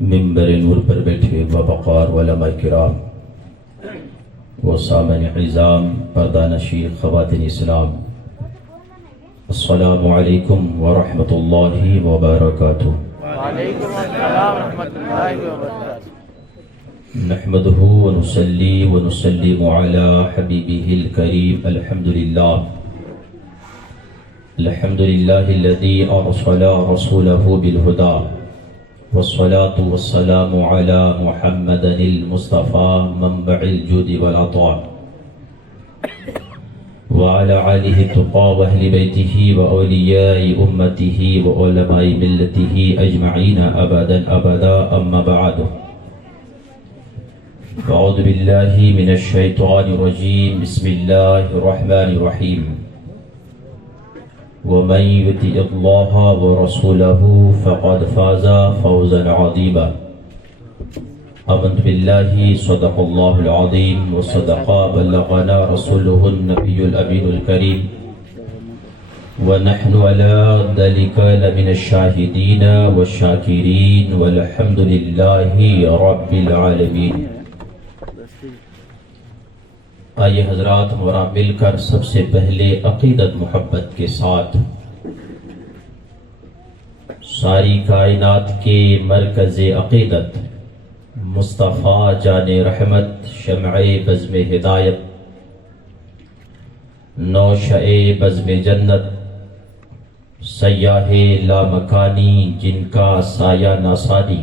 منبر نور پر بیٹھے وبقار علماء کرام و سامعین عظام، پردہ نشین خواتین اسلام، السلام علیکم ورحمۃ اللہ وبرکاتہ۔ وعلیکم السلام ورحمۃ اللہ وبرکاتہ۔ نحمده ونصلي ونسلم على حبيبه الكريم الحمد لله الذي أرسل رسوله بالهدى، والصلاة والسلام على محمد المصطفى منبع الجود والعطاء، وعلى آله التقى وأهل بيته وأولياء أمته وعلماء ملته أجمعين أبدا أما بعد، أعوذ بالله من الشيطان الرجيم، بسم الله الرحمن الرحيم، ومن يطع الله ورسوله فقد فاز فوزا عظيما، آمنت بالله صدق الله العظيم وصدق بلغنا رسوله النبي الأمين الكريم، ونحن على ذلك لمن الشاهدين والشاكرين والحمد لله رب العالمين۔ آئیے حضرات ہمارا مل کر سب سے پہلے عقیدت محبت کے ساتھ ساری کائنات کے مرکز عقیدت مصطفیٰ جان رحمت، شمع بزم ہدایت، نوشہ بزم جنت، سیاح لامکانی جن کا سایہ ناسانی،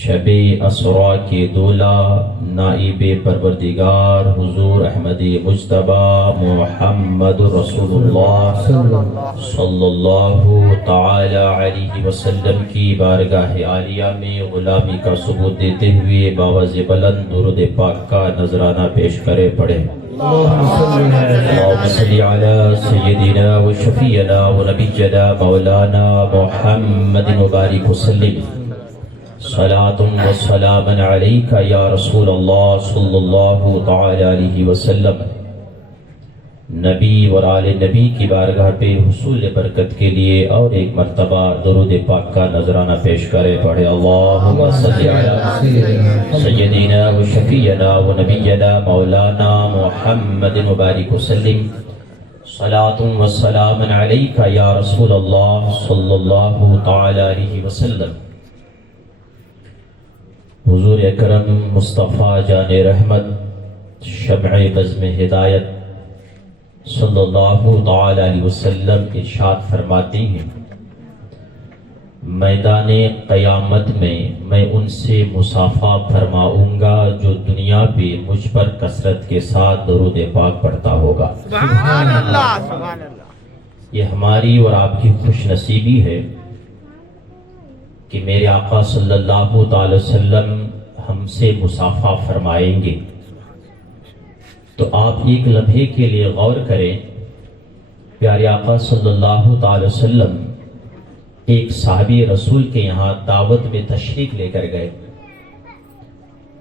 شب اسرا کے دولا، نائب پروردگار حضور احمد مجتبی محمد رسول اللہ صلی اللہ تعالی علیہ وسلم کی بارگاہ عالیہ میں غلامی کا ثبوت دیتے ہوئے باوز بلند درود پاک کا نذرانہ پیش کرے پڑھے۔ اللهم صل على سيدنا وشفينا ونبينا مولانا محمد وبارك وسلم، صلاة وسلاما عليك يا رسول اللہ صلی اللہ تعالی علیہ وسلم۔ نبی اور آل نبی کی بارگاہ پہ حصول برکت کے لیے اور ایک مرتبہ درود پاک کا نذرانہ پیش کرے پڑھے۔ اللہم صل علی سیدنا وشفینا ونبینا مولانا محمد وبارک وسلم، صلاة وسلاما علیک یا رسول اللہ صلی اللہ تعالی علیہ وسلم۔ حضور اکرم مصطفیٰ جان رحمت، شمع بزم ہدایت صلی اللہ تعالی علیہ وسلم ارشاد فرماتے ہیں، میدان قیامت میں ان سے مصافحہ فرماؤں گا جو دنیا پہ مجھ پر کثرت کے ساتھ درود پاک پڑھتا ہوگا۔ سبحان اللہ، سبحان اللہ۔ یہ ہماری اور آپ کی خوش نصیبی ہے کہ میرے آقا صلی اللہ تعالی وسلم ہم سے مصافحہ فرمائیں گے۔ تو آپ ایک لمحے کے لیے غور کریں، پیارے آقا صلی اللہ تعالی وسلم ایک صحابی رسول کے یہاں دعوت میں تشریف لے کر گئے۔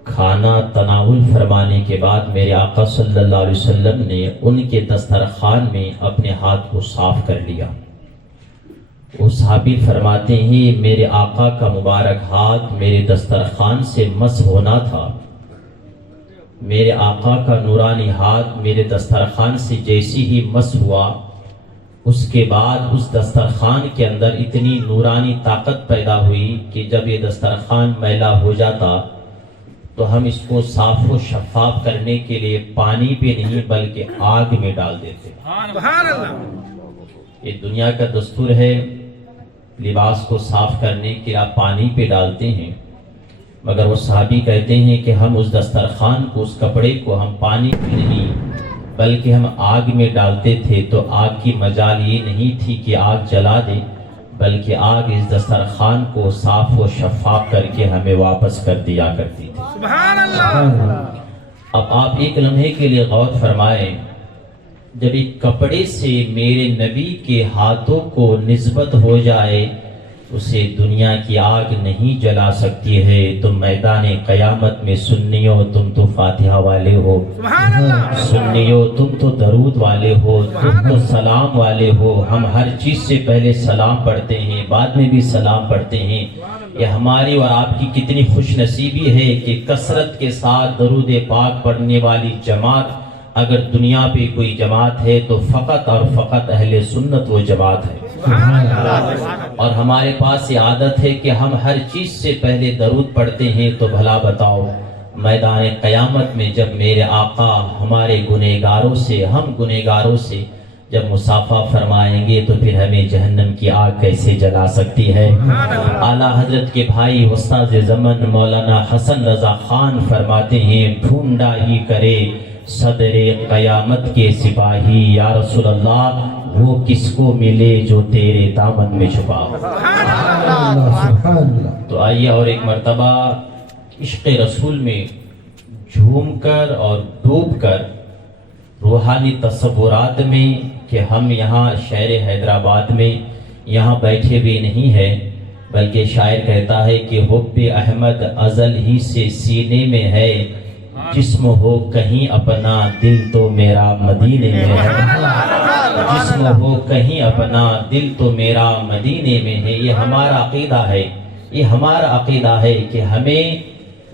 کھانا تناول فرمانے کے بعد میرے آقا صلی اللہ علیہ وسلم نے ان کے دسترخوان میں اپنے ہاتھ کو صاف کر لیا۔ وہ صحابی فرماتے ہیں، میرے آقا کا مبارک ہاتھ میرے دسترخوان سے مس ہونا تھا، میرے آقا کا نورانی ہاتھ میرے دسترخوان سے جیسی ہی مس ہوا، اس کے بعد اس دسترخوان کے اندر اتنی نورانی طاقت پیدا ہوئی کہ جب یہ دسترخوان میلا ہو جاتا تو ہم اس کو صاف و شفاف کرنے کے لیے پانی پہ نہیں بلکہ آگ میں ڈال دیتے۔ سبحان اللہ۔ یہ دنیا کا دستور ہے، لباس کو صاف کرنے کے آپ پانی پہ ڈالتے ہیں، مگر وہ صحابی کہتے ہیں کہ ہم اس دسترخوان کو، اس کپڑے کو ہم پانی پہ نہیں بلکہ ہم آگ میں ڈالتے تھے، تو آگ کی مجال یہ نہیں تھی کہ آگ جلا دے، بلکہ آگ اس دسترخوان کو صاف و شفاف کر کے ہمیں واپس کر دیا کرتی تھی۔ سبحان اللہ۔ اب آپ ایک لمحے کے لیے غور فرمائیں، جب ایک کپڑے سے میرے نبی کے ہاتھوں کو نسبت ہو جائے اسے دنیا کی آگ نہیں جلا سکتی ہے. تم میدان قیامت میں سنیو تم تو فاتحہ والے ہو, سبحان اللہ. سنیو تم تو درود والے ہو, تم تو سلام والے ہو. ہم ہر چیز سے پہلے سلام پڑھتے ہیں, بعد میں بھی سلام پڑھتے ہیں. یہ ہماری اور آپ کی کتنی خوش نصیبی ہے کہ کثرت کے ساتھ درود پاک پڑھنے والی جماعت اگر دنیا پہ کوئی جماعت ہے تو فقط اور فقط اہل سنت وہ جماعت ہے. اور ہمارے پاس یہ عادت ہے کہ ہم ہر چیز سے پہلے درود پڑھتے ہیں. تو بھلا بتاؤ میدان قیامت میں جب میرے آقا ہمارے گنہگاروں سے, ہم گنہگاروں سے جب مصافحہ فرمائیں گے تو پھر ہمیں جہنم کی آگ کیسے جلا سکتی ہے. اعلیٰ حضرت کے بھائی استاد زمن مولانا حسن رضا خان فرماتے ہیں, ڈھونڈا ہی کرے صدر قیامت کے سپاہی, یا رسول اللہ وہ کس کو ملے جو تیرے دامن میں چھپا ہو. تو آئیے اور ایک مرتبہ عشق رسول میں جھوم کر اور ڈوب کر روحانی تصورات میں کہ ہم یہاں شہر حیدرآباد میں یہاں بیٹھے بھی نہیں ہیں, بلکہ شاعر کہتا ہے کہ حب احمد ازل ہی سے سینے میں ہے, جسم ہو کہیں اپنا دل تو میرا مدینے میں ہے. جسم ہو کہیں اپنا دل تو میرا مدینے میں ہے. یہ ہمارا عقیدہ ہے, یہ ہمارا عقیدہ ہے کہ ہمیں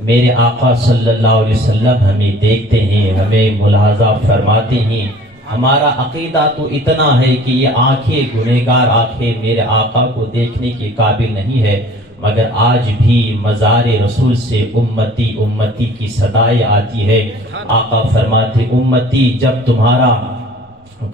میرے آقا صلی اللہ علیہ وسلم ہمیں دیکھتے ہیں, ہمیں ملاحظہ فرماتے ہیں. ہمارا عقیدہ تو اتنا ہے کہ یہ آنکھیں گنہگار آنکھیں میرے آقا کو دیکھنے کے قابل نہیں ہے, مگر آج بھی مزار رسول سے امتی امتی کی صدائیں آتی ہے. آقا فرماتے امتی جب تمہارا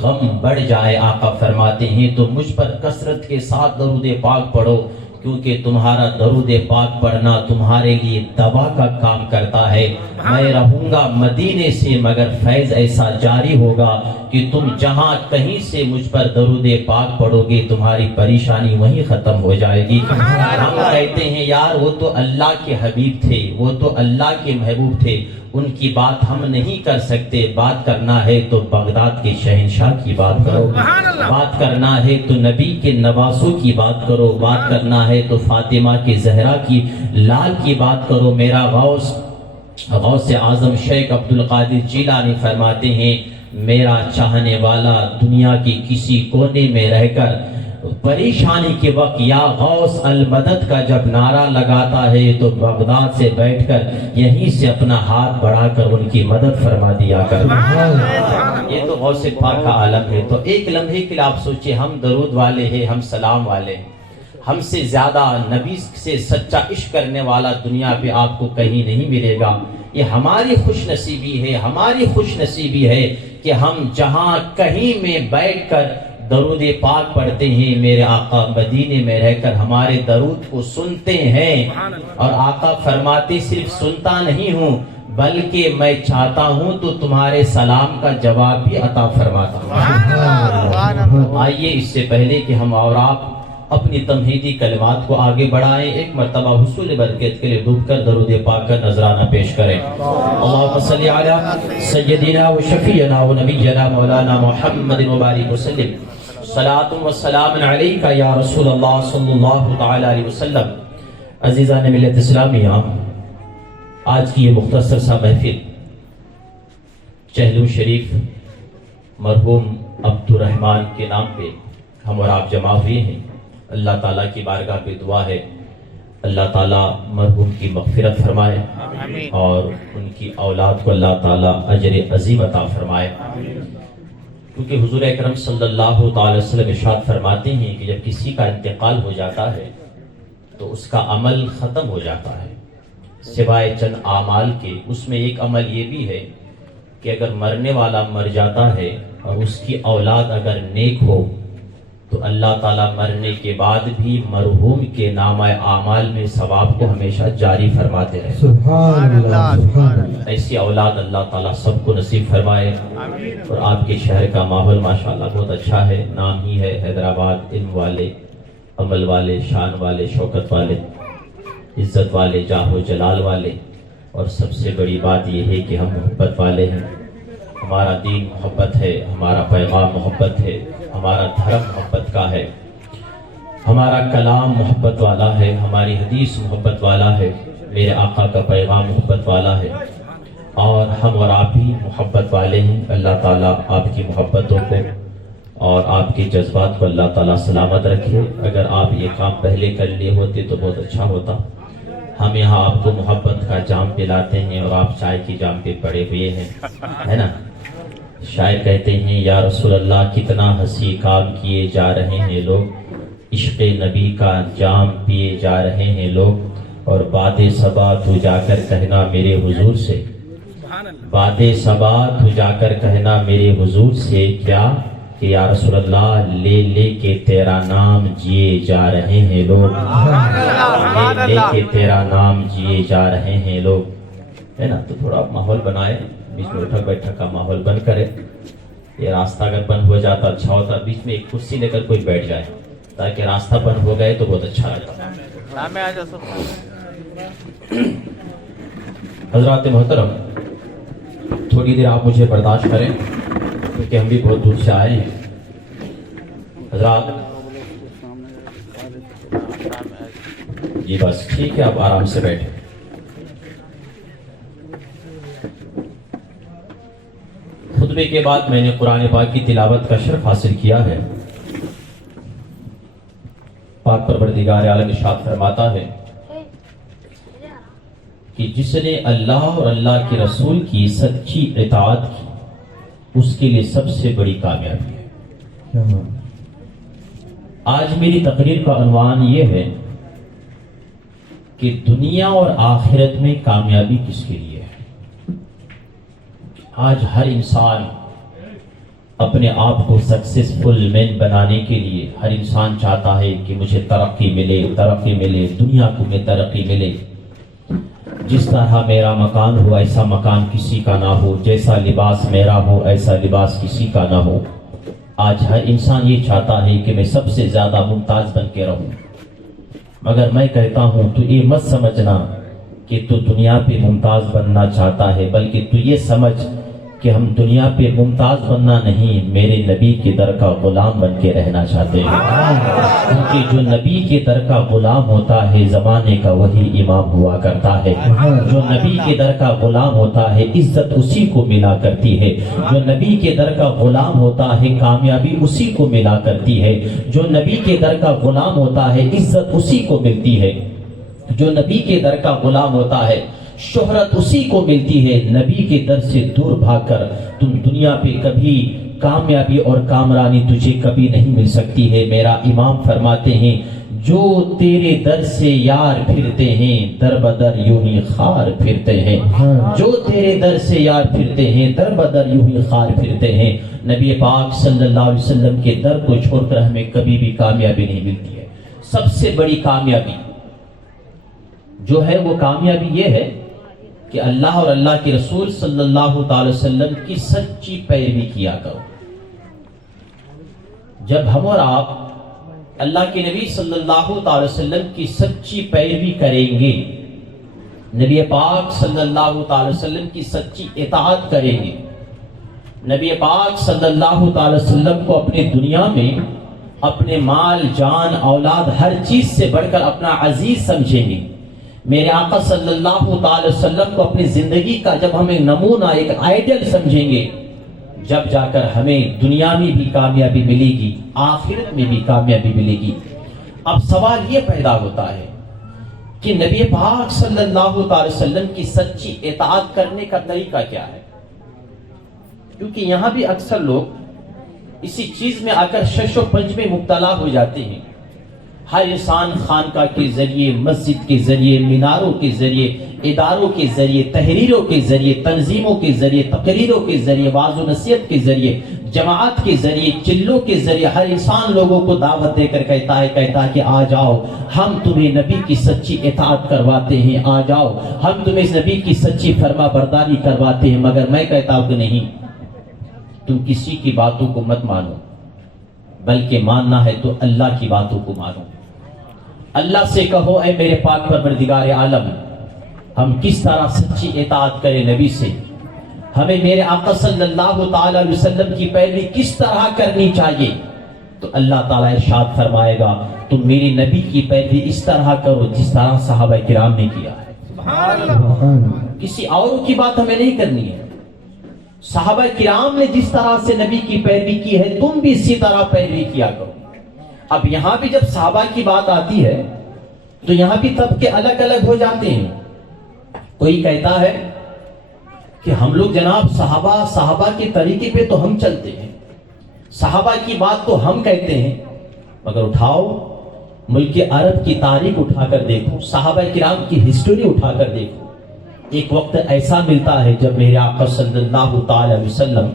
غم بڑھ جائے, آقا فرماتے ہیں تو مجھ پر کثرت کے ساتھ درود پاک پڑھو, کیونکہ تمہارا درود پاک پڑھنا تمہارے لیے دوا کا کام کرتا ہے. میں رہوں گا مدینے سے مگر فیض ایسا جاری ہوگا کہ تم جہاں کہیں سے مجھ پر درود پاک پڑھو گے تمہاری پریشانی وہیں ختم ہو جائے گی. ہم کہتے ہیں یار وہ تو اللہ کے حبیب تھے, وہ تو اللہ کے محبوب تھے, ان کی بات ہم نہیں کر سکتے. بات کرنا ہے تو بغداد کے شہنشاہ کی بات کرو, بات کرنا ہے تو نبی کے نواسوں کی بات کرو, بات کرنا ہے تو فاطمہ کے زہرا کی لال کی بات کرو. میرا غوث اعظم شیخ عبد القادر جیلانی فرماتے ہیں میرا چاہنے والا دنیا کی کسی کونے میں رہ کر پریشانی کے وقت یا غوث المدد کا جب نعرہ لگاتا ہے تو بغداد سے بیٹھ کر یہیں سے اپنا ہاتھ بڑھا کر ان کی مدد فرما دیا کرتا. یہ تو غوث پاک کا عالم ہے. تو ایک لمحے کے لیے آپ سوچیں, ہم درود والے ہیں, ہم سلام والے ہیں, ہم سے زیادہ نبی سے سچا عشق کرنے والا دنیا پہ آپ کو کہیں نہیں ملے گا. یہ ہماری خوش نصیبی ہے, ہماری خوش نصیبی ہے کہ ہم جہاں کہیں میں بیٹھ کر درود پاک پڑھتے ہیں. میرے آقا مدینے میں رہ کر ہمارے درود کو سنتے ہیں, اور آقا فرماتے صرف سنتا نہیں ہوں بلکہ میں چاہتا ہوں تو تمہارے سلام کا جواب بھی عطا فرماتا ہوں. آئیے اس سے پہلے کہ ہم اور آپ اپنی تمہیدی کلمات کو آگے بڑھائیں, ایک مرتبہ حصول برکت کے لیے ڈوب کر درود پاک کا نذرانہ پیش کریں. اللہم صلی علی سیدنا و شفیعنا و نبینا مولانا محمد مبارک وسلم. صلاۃ و سلام علیکہ یا رسول اللہ صلی اللہ تعالی علیہ وسلم. عزیزان ملت اسلامیہ, آج کی یہ مختصر سا محفل چہلو شریف مرحوم عبد الرحمن کے نام پہ ہم اور آپ جمع ہوئے ہیں. اللہ تعالیٰ کی بارگاہ پہ دعا ہے اللہ تعالیٰ مرحوم کی مغفرت فرمائے اور ان کی اولاد کو اللہ تعالیٰ اجر عظیم عطا فرمائے. کیونکہ حضور اکرم صلی اللہ تعالی وسلم ارشاد فرماتے ہیں کہ جب کسی کا انتقال ہو جاتا ہے تو اس کا عمل ختم ہو جاتا ہے سوائے چند اعمال کے. اس میں ایک عمل یہ بھی ہے کہ اگر مرنے والا مر جاتا ہے اور اس کی اولاد اگر نیک ہو تو اللہ تعالیٰ مرنے کے بعد بھی مرحوم کے نامہ اعمال میں ثواب کو ہمیشہ جاری فرماتے رہے. سبحان اللہ, سبحان اللہ. ایسی اولاد اللہ تعالیٰ سب کو نصیب فرمائے. اور آپ کے شہر کا ماحول ماشاءاللہ بہت اچھا ہے, نام ہی ہے حیدرآباد, علم والے, عمل والے, شان والے, شوکت والے, عزت والے, جاہ و جلال والے. اور سب سے بڑی بات یہ ہے کہ ہم محبت والے ہیں. ہمارا دین محبت ہے, ہمارا پیغام محبت ہے, ہمارا دھرم محبت کا ہے. ہمارا کلام محبت والا ہے، ہماری حدیث محبت والا ہے، میرے آقا کا پیغام محبت والا ہے، اور ہم اور آپ بھی محبت والے ہیں۔ اللہ تعالیٰ آپ کی محبتوں کو اور آپ کے جذبات کو اللہ تعالیٰ سلامت رکھے۔ اگر آپ یہ کام پہلے کر لیے ہوتے تو بہت اچھا ہوتا۔ ہم یہاں آپ کو محبت کا جام پلاتے ہیں اور آپ چائے کی جام پہ پڑے ہوئے ہیں، ہے نا؟ شاعر کہتے ہیں یا رسول اللہ کتنا ہنسی کام کیے جا رہے ہیں لوگ، عشق نبی کا جام پیے جا رہے ہیں لوگ، اور باد صبا تو جا کر کہنا میرے حضور سے، باد صبا تو جا کر کہنا میرے حضور سے کیا کہ یا رسول اللہ لے لے کے تیرا نام جیے جا رہے ہیں لوگ، لے لے کے تیرا نام جیے جا رہے ہیں لوگ، ہے نا؟ تو تھوڑا ماحول بنائے، بیچ میں اٹھک بیٹھک کا ماحول بند کرے۔ یہ راستہ اگر بند ہو جاتا اچھا ہوتا، بیچ میں ایک کرسی لے کر کوئی بیٹھ جائے تاکہ راستہ بند ہو گئے تو بہت اچھا لگتا۔ حضرات محترم، تھوڑی دیر آپ مجھے برداشت کریں کیونکہ ہم بھی بہت دور سے آئے ہیں۔ حضرات جی بس ٹھیک ہے، آپ آرام سے بیٹھیں۔ خطبے کے بعد میں نے قرآن پاک کی تلاوت کا شرف حاصل کیا ہے۔ پاک پروردگار عالم ارشاد فرماتا ہے کہ جس نے اللہ اور اللہ کے رسول کی سچی اطاعت کی اس کے لیے سب سے بڑی کامیابی ہے۔ آج میری تقریر کا عنوان یہ ہے کہ دنیا اور آخرت میں کامیابی کس کے لیے ہے۔ آج ہر انسان اپنے آپ کو سکسیسفل مین بنانے کے لیے ہر انسان چاہتا ہے کہ مجھے ترقی ملے، دنیا کو میں ترقی ملے، جس طرح میرا مکان ہو ایسا مکان کسی کا نہ ہو، جیسا لباس میرا ہو ایسا لباس کسی کا نہ ہو۔ آج ہر انسان یہ چاہتا ہے کہ میں سب سے زیادہ ممتاز بن کے رہوں، مگر میں کہتا ہوں تو یہ مت سمجھنا کہ تو دنیا پہ ممتاز بننا چاہتا ہے، بلکہ تو یہ سمجھ کہ ہم دنیا پہ ممتاز بننا نہیں، میرے نبی کے در کا غلام بن کے رہنا چاہتے ہیں، کیونکہ جو نبی کے در کا غلام ہوتا ہے زمانے کا وہی امام ہوا کرتا ہے۔ جو نبی کے در کا غلام ہوتا ہے عزت اسی کو ملا کرتی ہے، جو نبی کے در کا غلام ہوتا ہے کامیابی اسی کو ملا کرتی ہے، جو نبی کے در کا غلام ہوتا ہے عزت اسی کو ملتی ہے، جو نبی کے در کا غلام ہوتا ہے شہرت اسی کو ملتی ہے۔ نبی کے در سے دور بھاگ کر تم دنیا پہ کبھی کامیابی اور کامرانی تجھے کبھی نہیں مل سکتی ہے۔ میرا امام فرماتے ہیں جو تیرے در سے یار پھرتے ہیں در بدر یوں ہی خار پھرتے ہیں، جو تیرے در سے یار پھرتے ہیں در بدر یوں ہی خار پھرتے ہیں۔ نبی پاک صلی اللہ علیہ وسلم کے در کو چھوڑ کر ہمیں کبھی بھی کامیابی نہیں ملتی ہے۔ سب سے بڑی کامیابی جو ہے وہ کامیابی یہ ہے کہ اللہ اور اللہ کے رسول صلی اللہ تعالی وسلم کی سچی پیروی کیا کرو۔ جب ہم اور آپ اللہ کے نبی صلی اللہ تعالی وسلم کی سچی پیروی کریں گے، نبی پاک صلی اللہ تعالی وسلم کی سچی اطاعت کریں گے، نبی پاک صلی اللہ تعالی وسلم کو اپنی دنیا میں اپنے مال جان اولاد ہر چیز سے بڑھ کر اپنا عزیز سمجھیں گے، میرے آقا صلی اللہ تعالی وسلم کو اپنی زندگی کا جب ہمیں نمونہ ایک آئیڈیل سمجھیں گے، جب جا کر ہمیں دنیا میں بھی کامیابی ملے گی، آخرت میں بھی کامیابی ملے گی۔ اب سوال یہ پیدا ہوتا ہے کہ نبی پاک صلی اللہ تعالی وسلم کی سچی اطاعت کرنے کا طریقہ کیا ہے؟ کیونکہ یہاں بھی اکثر لوگ اسی چیز میں آ کر شش و پنج میں مبتلا ہو جاتے ہیں۔ ہر انسان خانقاہ کے ذریعے، مسجد کے ذریعے، میناروں کے ذریعے، اداروں کے ذریعے، تحریروں کے ذریعے، تنظیموں کے ذریعے، تقریروں کے ذریعے، وعظ و نصیحت کے ذریعے، جماعت کے ذریعے، چلوں کے ذریعے ہر انسان لوگوں کو دعوت دے کر کہتا ہے کہ آ جاؤ ہم تمہیں نبی کی سچی اطاعت کرواتے ہیں، آ جاؤ ہم تمہیں اس نبی کی سچی فرما برداری کرواتے ہیں۔ مگر میں کہتا ہوں کہ نہیں، تم کسی کی باتوں کو مت مانو، بلکہ ماننا ہے تو اللہ کی باتوں کو مانو۔ اللہ سے کہو اے میرے پاک پروردگار عالم، ہم کس طرح سچی اطاعت کریں نبی سے، ہمیں میرے آقا صلی اللہ تعالی علیہ وسلم کی پیروی کس طرح کرنی چاہیے۔ تو اللہ تعالیٰ ارشاد فرمائے گا تم میری نبی کی پیروی اس طرح کرو جس طرح صحابہ کرام نے کیا ہے. سبحان اللہ. کسی اور کی بات ہمیں نہیں کرنی ہے. صحابہ کرام نے جس طرح سے نبی کی پیروی کی ہے تم بھی اسی طرح پیروی کیا کرو. اب یہاں بھی جب صحابہ کی بات آتی ہے تو یہاں بھی طبقے الگ الگ ہو جاتے ہیں. کوئی کہتا ہے کہ ہم لوگ جناب صحابہ کے طریقے پہ تو ہم چلتے ہیں, صحابہ کی بات تو ہم کہتے ہیں, مگر اٹھاؤ ملک عرب کی تاریخ اٹھا کر دیکھو, صحابہ کرام کی ہسٹوری اٹھا کر دیکھو. ایک وقت ایسا ملتا ہے جب میرے آقا صلی اللہ تعالی علیہ وسلم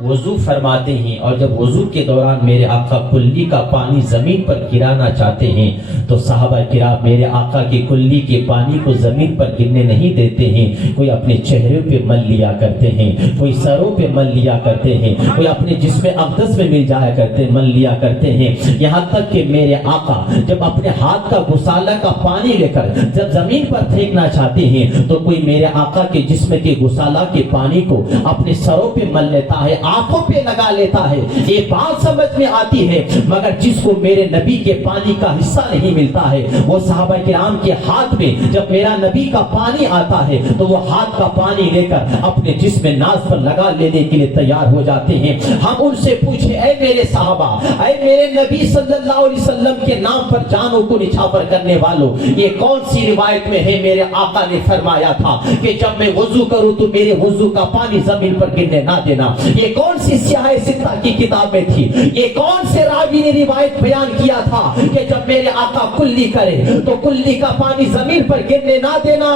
وضو فرماتے ہیں, اور جب وضو کے دوران میرے آقا کلی کا پانی زمین پر گرانا چاہتے ہیں تو صحابہ کرام میرے آقا کے کلی کے پانی کو زمین پر گرنے نہیں دیتے ہیں. کوئی اپنے چہرے پہ مل لیا کرتے ہیں, کوئی سروں پہ مل لیا کرتے ہیں, کوئی اپنے جسم اقدس میں مل جایا کرتے مل لیا کرتے ہیں. یہاں تک کہ میرے آقا جب اپنے ہاتھ کا گسالہ کا پانی لے کر جب زمین پر پھینکنا چاہتے ہیں تو کوئی میرے آقا کے جسم کے گسالہ کے پانی کو اپنے سروں پہ مل لیتا ہے, آنکھوں پہ لگا لیتا ہے. یہ بات سمجھ میں آتی ہے, مگر جس کو میرے نبی کے پانی کا حصہ نہیں ملتا ہے وہ صحابہ کرام کے ہاتھ میں جب میرا نبی کا پانی آتا ہے تو وہ ہاتھ کا پانی لے کر اپنے جسم ناز پر لگا لینے کے لیے تیار ہو جاتے ہیں. ہم ان سے پوچھے اے میرے صحابہ, اے میرے نبی صلی اللہ علیہ وسلم کے نام پر جانوں کو نچھاور کرنے والوں, یہ کون سی روایت میں ہے میرے آقا نے فرمایا تھا کہ جب میں وضو کروں تو میرے وضو کا پانی زمین پر گرنے نہ دینا؟ یہ کون سی سیاہ ستہ کی کتاب میں تھی؟ یہ کون سے راوی نے روایت بیان کیا تھا کہ جب میرے آقا کلی کرے تو کلی کا پانی زمین پر گرنے نہ دینا؟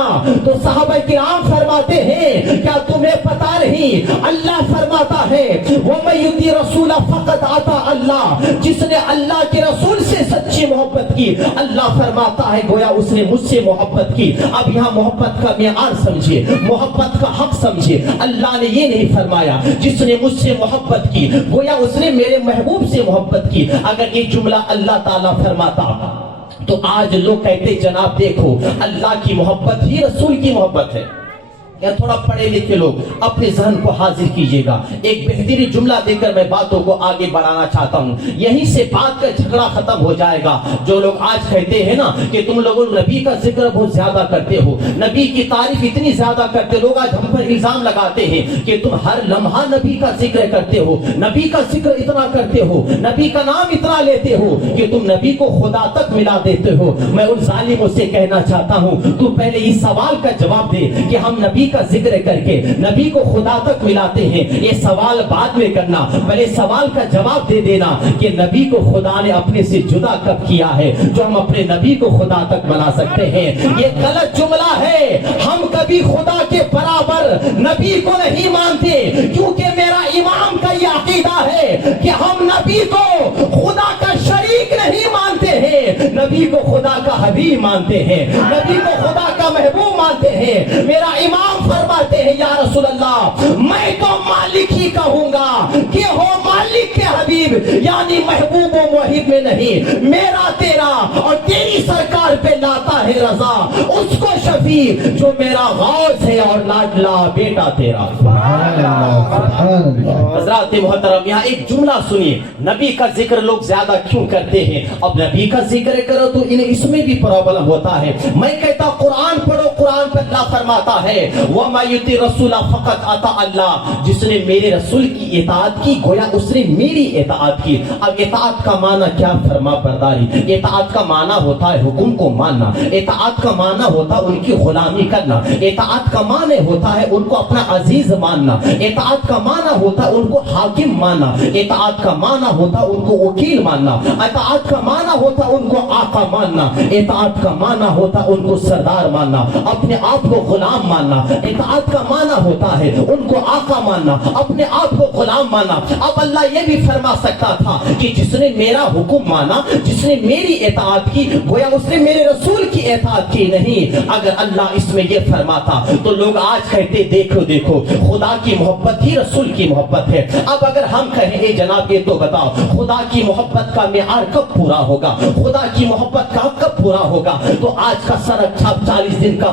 تو صحابہ کرام فرماتے ہیں کیا تمہیں پتا نہیں اللہ فرماتا ہے وَمَن يُطِعِ الرَّسُولَ فَقَدْ أَطَاعَ اللَّهَ, جس نے اللہ کے رسول سے سچی محبت کی اللہ فرماتا ہے گویا اس نے مجھ سے محبت کی. اب یہاں محبت کا معیار سمجھے, محبت کا حق سمجھے. اللہ نے یہ نہیں فرمایا جس نے مجھ سے محبت کی گویا اس نے میرے محبوب سے محبت کی. اگر یہ جملہ اللہ تعالیٰ فرماتا تو آج لوگ کہتے جناب دیکھو اللہ کی محبت ہی رسول کی محبت ہے. یا تھوڑا پڑھے لکھے لوگ اپنے ذہن کو حاضر کیجئے گا. ایک بہترین جملہ دے کر میں باتوں کو آگے بڑھانا چاہتا ہوں, یہیں سے بات کا جھگڑا ختم ہو جائے گا. جو لوگ آج کہتے ہیں نا کہ تم لوگوں نبی کا ذکر بہت زیادہ کرتے ہو, نبی کی تعریف اتنی زیادہ کرتے, لوگ آج ہم پر الزام لگاتے ہیں کہ تم ہر لمحہ نبی کا ذکر کرتے ہو, نبی کا ذکر اتنا کرتے ہو, نبی کا نام اتنا لیتے ہو کہ تم نبی کو خدا تک ملا دیتے ہو. میں ان ظالموں سے کہنا چاہتا ہوں تو پہلے اس سوال کا جواب دے کہ ہم نبی کا ذکر کر کے نبی کو خدا تک ملاتے ہیں. یہ سوال بعد میں کرنا, پہلے سوال کا جواب دے دینا کہ نبی کو خدا نے اپنے سے جدا کب کیا ہے جو ہم اپنے نبی کو خدا تک ملا سکتے ہیں؟ یہ غلط جملہ ہے. ہم کبھی خدا کے برابر نبی کو نہیں مانتے, کیونکہ میرا امام کا یہ عقیدہ ہے کہ ہم نبی کو خدا کا شریک نہیں مانتے ہیں, نبی کو خدا کا حبیب مانتے ہیں, نبی کو خدا کا محبوب مانتے ہیں. میرا امام فرماتے ہیں یا رسول اللہ میں تو مالک ہی کہوں گا کہ ہو مالک کے حبیب, یعنی محبوب و محب میں نہیں, میرا تیرا اور تیری سرکار پہ لاتا ہے رضا اس کو شفیع جو میرا غوث ہے اور لاڈلا بیٹا تیرا. حضرات محترم یہاں ایک جملہ سنیے, نبی کا ذکر لوگ زیادہ کیوں کرتے ہیں؟ اب نبی کا ذکر کرو تو انہیں اس میں بھی پرابلم ہوتا ہے. میں کہتا قرآن پڑھو, قرآن پر اللہ فرماتا ہے وَمَن يُطِعِ الرَّسُولَ فَقَدْ أَطَاعَ اللَّهَ, جس نے میرے رسول کی اطاعت کی گویا اس نے میری اطاعت کی. اب اطاعت کا معنی کیا؟ فرما برداری. اطاعت کا معنی ہوتا ہے حکم کو ماننا, اطاعت کا معنی ہوتا ہے ان کی غلامی کرنا, اطاعت کا معنی ہوتا ہے ان کو اپنا عزیز ماننا, اطاعت کا معنی ہوتا ہے ان کو حاکم ماننا, اطاعت کا معنی ہوتا ہے ان کو وکیل ماننا, اطاعت کا معنی ہوتا ہے ان کو آقا ماننا, اطاعت کا معنی ہوتا ہے ان کو سردار ماننا, اپنے آپ کو غلام ماننا. اطاعت کا معنی ہوتا ہے ان کو آقا ماننا, اپنے آپ کو غلام ماننا. اب اللہ یہ بھی فرما سکتا تھا کہ جس نے میرا حکم مانا, جس نے میری اطاعت کی گویا اس نے میرے رسول کی اطاعت کی نہیں. اگر اللہ اس میں یہ فرماتا تو لوگ آج کہتے دیکھو دیکھو خدا کی محبت ہی رسول کی محبت ہے. اب اگر ہم کہیں اے جناب یہ تو بتاؤ خدا کی محبت کا معیار کب پورا ہوگا, خدا کی محبت کا کب پورا ہوگا؟ تو آج کا سرک 40 دن کا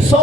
100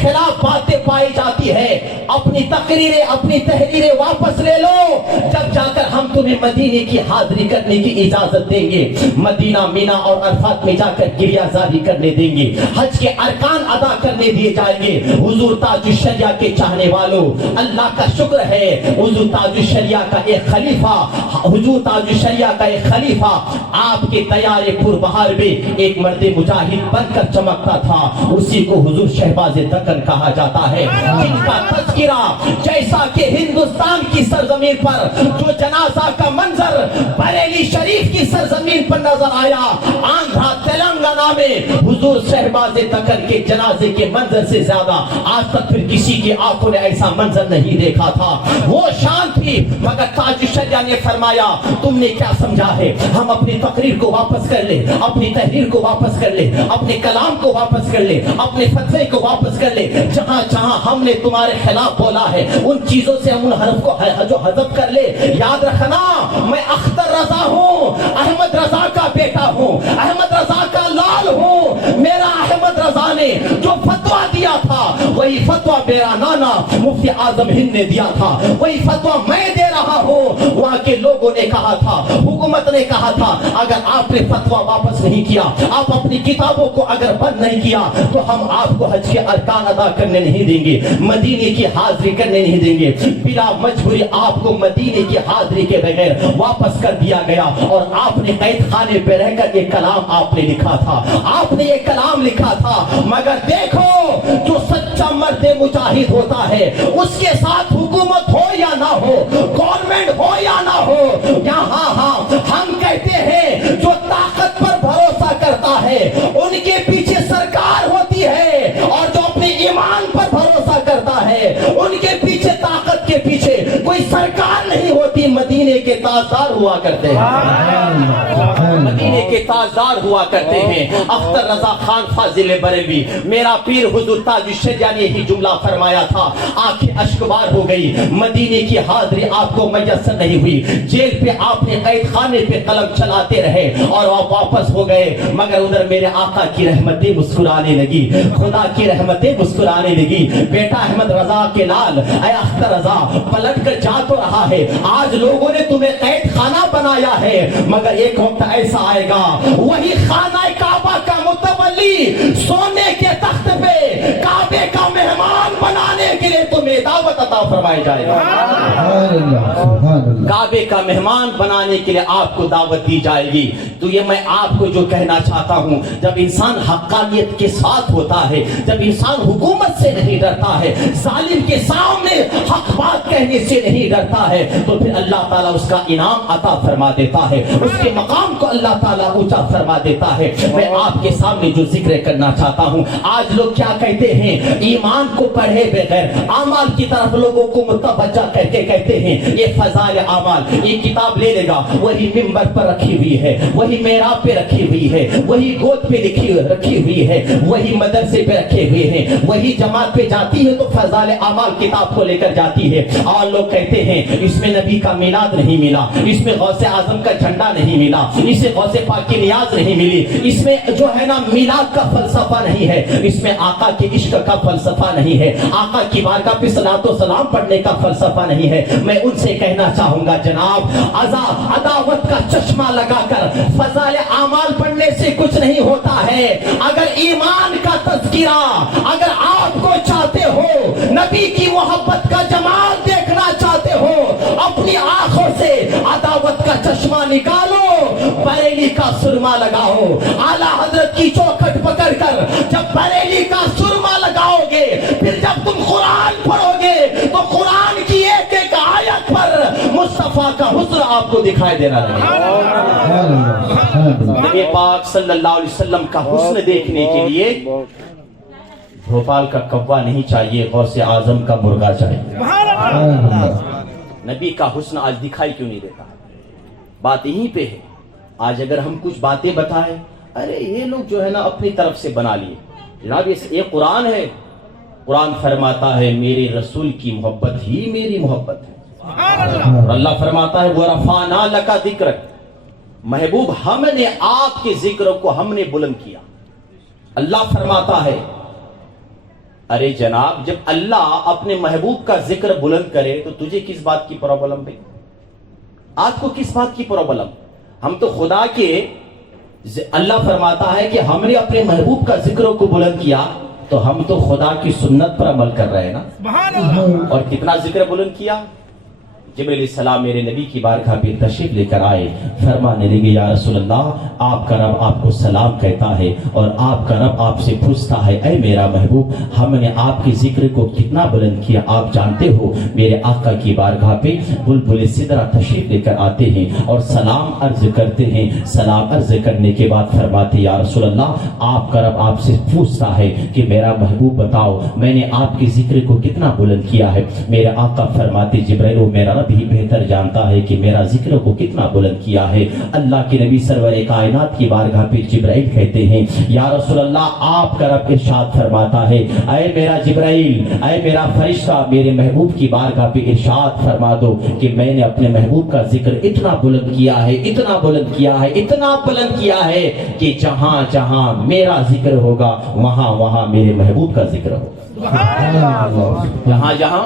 خلاف باتیں پائی جاتی ہے، اپنی تقریریں اپنی تحریریں واپس لے لو، جب جا کر ہم تمہیں مدینے کی حاضری کرنے کی اجازت دیں گے، مدینہ مینا اور عرفات میں جا کر گریہ زاری کرنے دیں گے، حج کے ارکان ادا کرنے دیے جائیں گے۔ حضور تاج الشریعہ کے چاہنے والوں، اللہ کا شکر ہے حضور تاج الشریعہ کا ایک خلیفہ، حضور تاج الشریعہ کا ایک خلیفہ آپ کے تیارے پور بہار میں ایک مرد مجاہد بن کر چمکتا تھا، اسی کو حضور شہباز دکن کہا جاتا ہے، جن کا تذکرہ جیسا کہ ہندوستان کی سرزمین پر جو جنازہ کا منظر بریلی شریف کی سرزمین پر نظر آیا، آندھرا تلنگانہ میں حضور شہباز دکن کے جنازے کے منظر سے زیادہ آج تک پھر کسی کی آنکھوں نے ایسا منظر نہیں دیکھا تھا۔ وہ شان تھی، مگر تاج الشریعہ نے فرمایا تم نے کیا سمجھا ہے، ہم اپنی تقریر کو واپس کر لیں، اپنی تحریر کو واپس کر لیں، اپنے کلام کو واپس کر لیں، اپنے فتوے کو واپس کر لیں، جہاں جہاں ہم نے تمہارے خلاف بولا ہے ان چیزوں سے ہم ان حرف کو جو حذف کر لے۔ یاد رکھنا میں اختر رضا ہوں، احمد رضا کا بیٹا ہوں، احمد رضا کا لال ہوں، میرا احمد رضا نے جو فتویٰ دیا تھا وہی فتویٰ میرا نانا مفتی اعظم ہند نے دیا تھا، وہی فتویٰ میں دے رہا ہوں۔ وہاں کے لوگوں نے کہا تھا، حکومت نے کہا تھا اگر آپ نے فتویٰ واپس نہیں کیا، آپ اپنی کتابوں کو اگر بند نہیں کیا تو ہم آپ کو حج کے ارکان ادا کرنے نہیں دیں گے، مدینے کی حاضری کرنے نہیں دیں گے۔ بلا مجبوری آپ کو مدینے کی حاضری کے بغیر واپس کر دیا گیا، اور آپ نے قید خانے پہ رہ کر یہ کلام آپ نے لکھا تھا، آپ نے یہ کلام لکھا تھا۔ مگر دیکھو جو سچا مرد مجاہد ہوتا ہے اس کے ساتھ حکومت ہو یا نہ ہو، گورنمنٹ ہو یا نہ ہو، یہاں ہم کہتے ہیں جو طاقت پر بھروسہ کرتا ہے ان کے پیچھے سرکار ہوتی ہے، اور جو اپنے ایمان پر بھروسہ کرتا ہے ان کے پیچھے طاقت کے پیچھے کوئی سرکار نہیں ہوتی۔ مدینے کے تاجدار ہوا کرتے ہیں، مدینے کے تاجدار ہوا کرتے ہیں۔ اختر رضا خان فاضل بریلوی میرا پیر حضور تاج الشریعہ نے یہی جملہ فرمایا تھا، آنکھیں اشکبار ہو گئی، مدینے کی حاضری آپ کو میسر نہیں ہوئی، جیل پہ آپ نے قید خانے پہ قلم چلاتے رہے اور آپ واپس ہو گئے، مگر ادھر میرے آقا کی رحمتیں مسکرانے لگی، خدا کی رحمتیں مسکرانے لگی۔ بیٹا احمد رضا کے لال اے اختر رضا پلٹ کر جا تو رہا ہے، آج لوگوں نے تمہیں قید خانہ بنایا ہے، مگر ایک وقت ایسا آئے گا وہی خانہ کعبہ کا متولی سونے کے تخت پہ کعبے کا مہمان بنانے کے لیے تمہیں دعوت عطا فرمائی جائے گا، کعبے کا مہمان بنانے کے لیے آپ کو دعوت دی جائے گی۔ تو یہ میں آپ کو جو کہنا چاہتا ہوں، جب انسان حقانیت کے ساتھ ہوتا ہے، جب انسان حکومت سے نہیں ڈرتا ہے، ظالم کے سامنے حق بات کہنے سے نہیں ڈرتا ہے، تو پھر اللہ تعالیٰ اس کا انعام عطا فرما دیتا ہے، اس کے مقام کو اللہ تعالیٰ اونچا فرما دیتا ہے۔ میں آپ کے سامنے جو ذکر کرنا چاہتا ہوں، آج لوگ کیا کہتے ہیں، ایمان کو پڑھے بغیر اعمال کی طرف لوگوں کو متوجہ کر کے کہتے ہیں یہ فضائل اعمال، یہ کتاب لے لے گا، وہی منبر پر رکھی ہوئی ہے، وہی محراب پہ رکھی ہوئی ہے، وہی گود پہ رکھی ہوئی ہے، وہی مدرسے پہ رکھے ہوئے ہیں، وہی جماعت پہ جاتی ہے تو فضائل اعمال کتاب کو لے کر جاتی ہے، اور لوگ کہتے ہیں اس میں نبی کا میلاد نہیں ملا، اس میں غوث اعظم کا جھنڈا نہیں ملا، اس میں غوث پاک کی نیاز نہیں ملی، اس میں جو ہے نا میلاد کا فلسفہ نہیں ہے، اس میں آقا کے عشق کا فلسفہ نہیں ہے، آقا کی بارگاہ پہ صلاۃ و سلام پڑھنے کا فلسفہ نہیں ہے۔ میں ان سے کہنا چاہوں گا جناب، عداوت کا چشمہ لگا کر فضائل اعمال پڑھنے سے کچھ نہیں ہوتا ہے۔ اگر ایمان کا تذکرہ اگر آپ کو چاہتے ہو، نبی کی محبت کا جمال دیکھنا چاہتے ہو، اپنی آنکھوں سے عداوت کا چشمہ نکالو، بریلی کا سرما لگاؤ، اعلیٰ حضرت کی چوکھٹ پکڑ کر جب بریلی کا سرما لگاؤ گے، پھر جب تم قرآن پڑھو گے تو قرآن کی ایک ایک آیت پر مصطفیٰ کا حسن آپ کو دکھائی دینا لگے گا۔ نبی پاک صلی اللہ علیہ وسلم کا حسن دیکھنے کے لیے بھوپال کا کوا نہیں چاہیے، غوث اعظم کا مرغا چاہیے۔ نبی کا حسن آج دکھائی کیوں نہیں دیتا؟ بات یہیں پہ ہے۔ آج اگر ہم کچھ باتیں بتائیں، ارے یہ لوگ جو ہے نا اپنی طرف سے بنا لیے، جناب یہ قرآن ہے، قرآن فرماتا ہے میرے رسول کی محبت ہی میری محبت ہے، اور اللہ فرماتا ہے وَرَفَعْنَا لَكَ ذِكْرَكَ، محبوب ہم نے آپ کے ذکر کو ہم نے بلند کیا۔ اللہ فرماتا ہے ارے جناب جب اللہ اپنے محبوب کا ذکر بلند کرے تو تجھے کس بات کی پرابلم ہے؟ آپ کو کس بات کی پرابلم؟ ہم تو خدا کے، اللہ فرماتا ہے کہ ہم نے اپنے محبوب کا ذکر کو بلند کیا تو ہم تو خدا کی سنت پر عمل کر رہے ہیں نا. سبحان اللہ. اور کتنا ذکر بلند کیا. جبرائیل علیہ السلام میرے نبی کی بارگاہ پہ تشریف لے کر آئے، فرمانے لگے یا رسول اللہ آپ کا رب آپ کو سلام کہتا ہے اور آپ کا رب آپ سے پوچھتا ہے اے میرا محبوب ہم نے آپ کے ذکر کو کتنا بلند کیا. آپ جانتے ہو میرے آقا کی بارگاہ پہ بلبل سدرہ تشریف لے کر آتے ہیں اور سلام عرض کرتے ہیں. سلام عرض کرنے کے بعد فرماتے یا رسول اللہ آپ کا رب آپ سے پوچھتا ہے کہ میرا محبوب بتاؤ میں نے آپ کے ذکر کو کتنا بلند کیا ہے. میرے آقا فرماتے جبرائیل میرا رب ہی بہتر جانتا ہے کہ میرا ذکر کو کتنا بلند کیا ہے. اللہ کے نبی سرور کائنات کی بارگاہ پہ جبرائیل کہتے ہیں یا رسول اللہ آپ کا رب ارشاد فرماتا ہے اے میرا جبرائیل اے میرا فرشتہ میرے محبوب کی بارگاہ پہ ارشاد فرما دو کہ میں نے اپنے محبوب کا ذکر اتنا بلند کیا ہے اتنا بلند کیا ہے اتنا بلند کیا ہے کہ جہاں جہاں میرا ذکر ہوگا وہاں وہاں میرے محبوب کا ذکر ہوگا. جہاں جہاں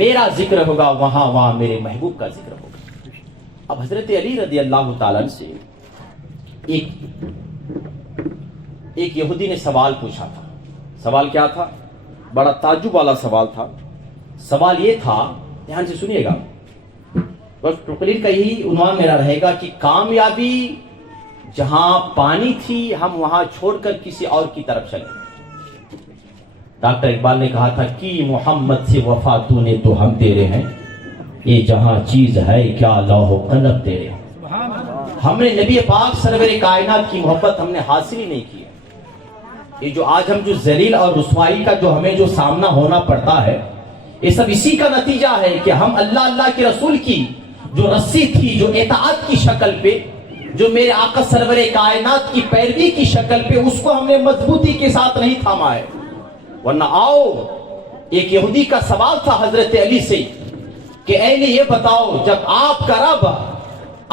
میرا ذکر ہوگا وہاں وہاں میرے محبوب کا ذکر ہوگا. اب حضرت علی رضی اللہ تعالیٰ سے ایک یہودی نے سوال پوچھا تھا. سوال کیا تھا؟ بڑا تعجب والا سوال تھا. سوال یہ تھا، دھیان سے سنیے گا، بس تقریر کا یہی عنوان میرا رہے گا کہ کامیابی جہاں پانی تھی ہم وہاں چھوڑ کر کسی اور کی طرف چلے. ڈاکٹر اقبال نے کہا تھا کہ محمد سے وفا تو نے تو ہم تیرے ہیں، یہ جہاں چیز ہے کیا لوح و قلم تیرے ہیں. ہم نے نبی پاک سرور کائنات کی محبت ہم نے حاصل ہی نہیں کی. یہ جو آج ہم جو ذلیل اور رسوائی کا جو ہمیں جو سامنا ہونا پڑتا ہے یہ سب اسی کا نتیجہ ہے کہ ہم اللہ کے رسول کی جو رسی تھی جو اطاعت کی شکل پہ جو میرے آقا سرور کائنات کی پیروی کی شکل پہ اس کو ہم نے مضبوطی کے ساتھ نہیں تھاما ہے. ورنہ آؤ ایک یہودی کا سوال تھا حضرت علی سے کہ اے علی یہ بتاؤ جب آپ کا رب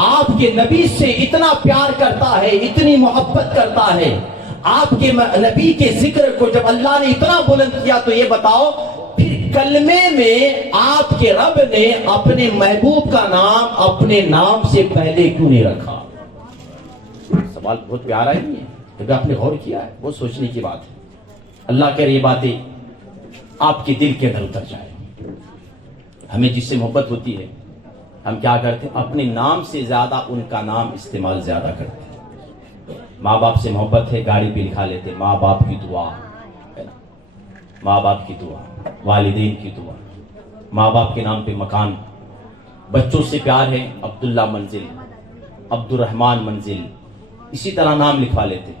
آپ کے نبی سے اتنا پیار کرتا ہے اتنی محبت کرتا ہے آپ کے نبی کے ذکر کو جب اللہ نے اتنا بلند کیا تو یہ بتاؤ پھر کلمے میں آپ کے رب نے اپنے محبوب کا نام اپنے نام سے پہلے کیوں نہیں رکھا. سوال بہت پیارا ہی ہے کیونکہ آپ نے غور کیا ہے، بہت سوچنے کی بات ہے. اللہ کرے یہ باتیں آپ کے دل کے اندر اتر جائے. ہمیں جس سے محبت ہوتی ہے ہم کیا کرتے ہیں اپنے نام سے زیادہ ان کا نام استعمال زیادہ کرتے ہیں. ماں باپ سے محبت ہے گاڑی پہ لکھا لیتے ماں باپ کی دعا ہے نا، ماں باپ کی دعا، والدین کی دعا، ماں باپ کے نام پہ مکان. بچوں سے پیار ہے عبداللہ منزل، عبد الرحمن منزل، اسی طرح نام لکھوا لیتے.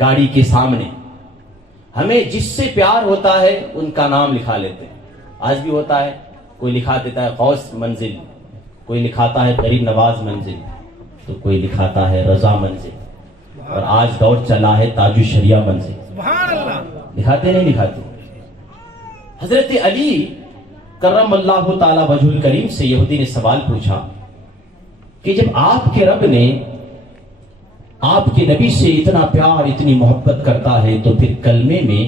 گاڑی کے سامنے ہمیں جس سے پیار ہوتا ہے ان کا نام لکھا لیتے ہیں. آج بھی ہوتا ہے، کوئی لکھا دیتا ہے غوث منزل، کوئی لکھاتا ہے غریب نواز منزل، تو کوئی لکھاتا ہے رضا منزل، اور آج دور چلا ہے تاج الشریعہ منزل. سبحان اللہ. لکھاتے نہیں لکھاتے. حضرت علی کرم اللہ تعالی وجہ الکریم سے یہودی نے سوال پوچھا کہ جب آپ کے رب نے آپ کے نبی سے اتنا پیار اتنی محبت کرتا ہے تو پھر کلمے میں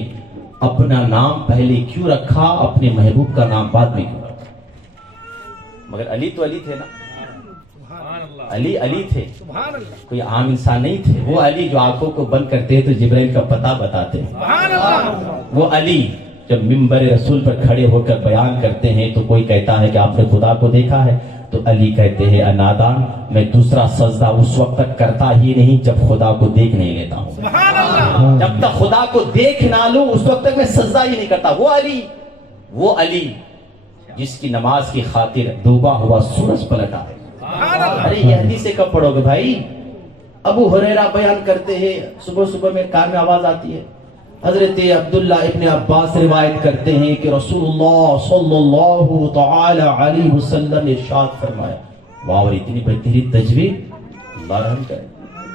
اپنا نام پہلے کیوں رکھا اپنے محبوب کا نام بعد میں کیوں رکھا. مگر علی تو علی تھے نا، علی تھے، کوئی عام انسان نہیں تھے. وہ علی جو آنکھوں کو بند کرتے ہیں تو جبرائیل کا پتہ بتاتے ہیں. وہ علی جب منبر رسول پر کھڑے ہو کر بیان کرتے ہیں تو کوئی کہتا ہے کہ آپ نے خدا کو دیکھا ہے تو علی کہتے ہیں نادان میں دوسرا سجدہ اس وقت تک کرتا ہی نہیں جب خدا کو دیکھ نہیں لیتا ہوں. جب تک خدا کو دیکھ نہ لوں اس وقت تک میں سجدہ ہی نہیں کرتا. وہ علی جس کی نماز کی خاطر ڈوبا ہوا سورج پلٹا ہے. ارے یہ حدیثیں کب پڑھو گے بھائی؟ ابو ہریرہ بیان کرتے ہیں صبح صبح میں کان میں آواز آتی ہے. حضرت عبداللہ ابن عباس روایت کرتے ہیں کہ رسول اللہ صلی اللہ تعالی علیہ وسلم نے ارشاد فرمایا. واہ اتنی بہترین تجوید، اللہ رحم کرے.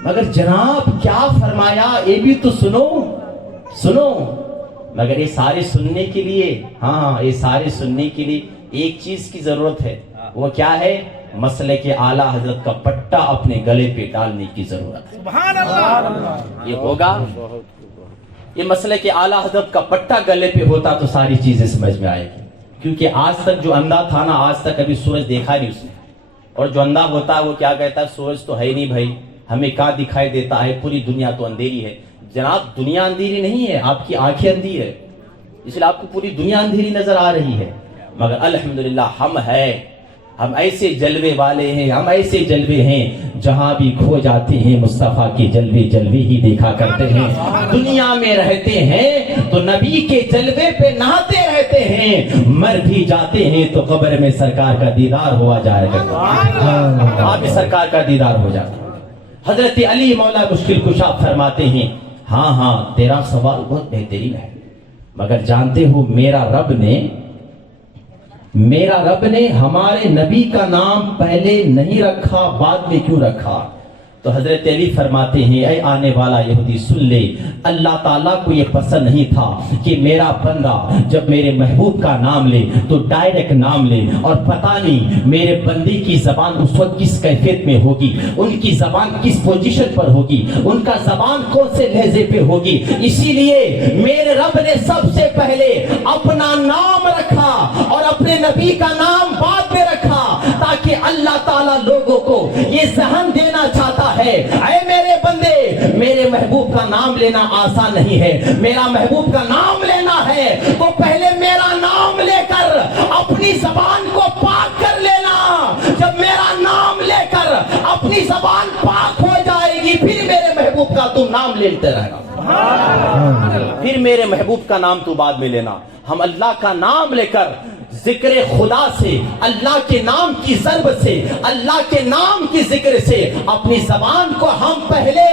مگر جناب کیا فرمایا یہ بھی تو سنو. مگر یہ سارے سننے کے لیے، ہاں یہ سارے سننے کے لیے ایک چیز کی ضرورت ہے. وہ کیا ہے؟ مسلک اعلیٰ حضرت کا پٹا اپنے گلے پہ ڈالنے کی ضرورت ہے. سبحان اللہ. یہ ہوگا یہ مسئلہ کہ اعلیٰ حضرت کا پٹا گلے پہ ہوتا تو ساری چیزیں سمجھ میں آئے گی، کیونکہ آج تک جو اندھا تھا نا، آج تک ابھی سورج دیکھا نہیں اس نے، اور جو اندھا ہوتا ہے وہ کیا کہتا ہے، سورج تو ہے ہی نہیں بھائی، ہمیں کیا دکھائی دیتا ہے، پوری دنیا تو اندھیری ہے۔ جناب دنیا اندھیری نہیں ہے، آپ کی آنکھیں اندھی ہے، اس لیے آپ کو پوری دنیا اندھیری نظر آ رہی ہے، مگر الحمدللہ ہم ایسے جلوے والے ہیں، ہم ایسے جلوے ہیں جہاں بھی کھو جاتے ہیں مصطفیٰ کے جلوے ہی دیکھا کرتے ہیں۔ دنیا میں رہتے ہیں تو نبی کے جلوے پہ نہاتے رہتے ہیں، مر بھی جاتے ہیں تو قبر میں سرکار کا دیدار ہوا جائے گا، آپ سرکار کا دیدار ہو جاتا۔ حضرت علی مولا مشکل کشا فرماتے ہیں، ہاں تیرا سوال بہت بہترین ہے، مگر جانتے ہو میرا رب نے ہمارے نبی کا نام پہلے نہیں رکھا، بعد میں کیوں رکھا؟ تو حضرت علی فرماتے ہیں، اے آنے والا یہودی سن لے، اللہ تعالیٰ کو یہ پسند نہیں تھا کہ میرا بندہ جب میرے محبوب کا نام لے تو ڈائریکٹ نام لے، اور پتہ نہیں میرے بندے کی زبان اس وقت کس کیفیت میں ہوگی، ان کی زبان کس پوزیشن پر ہوگی، ان کا زبان کون سے لہجے پہ ہوگی۔ اسی لیے میرے رب نے سب سے پہلے اپنا نام رکھا اور اپنے نبی کا نام بعد میں رکھا، تاکہ اللہ تعالیٰ لوگوں کو یہ ذہن دینا چاہتا ہے، اے میرے بندے، میرے محبوب کا نام لینا آسان نہیں ہے، میرا محبوب کا نام لینا ہے تو پہلے میرا نام لے کر اپنی زبان کو پاک کر لینا، جب میرا نام لے کر اپنی زبان پاک ہو جائے گی پھر میرے محبوب کا تم نام لیتے رہنا، پھر میرے محبوب کا نام تو بعد میں لینا۔ ہم اللہ کا نام لے کر ذکر خدا سے، اللہ کے نام کی ضرب سے، اللہ کے نام کی ذکر سے اپنی زبان کو ہم پہلے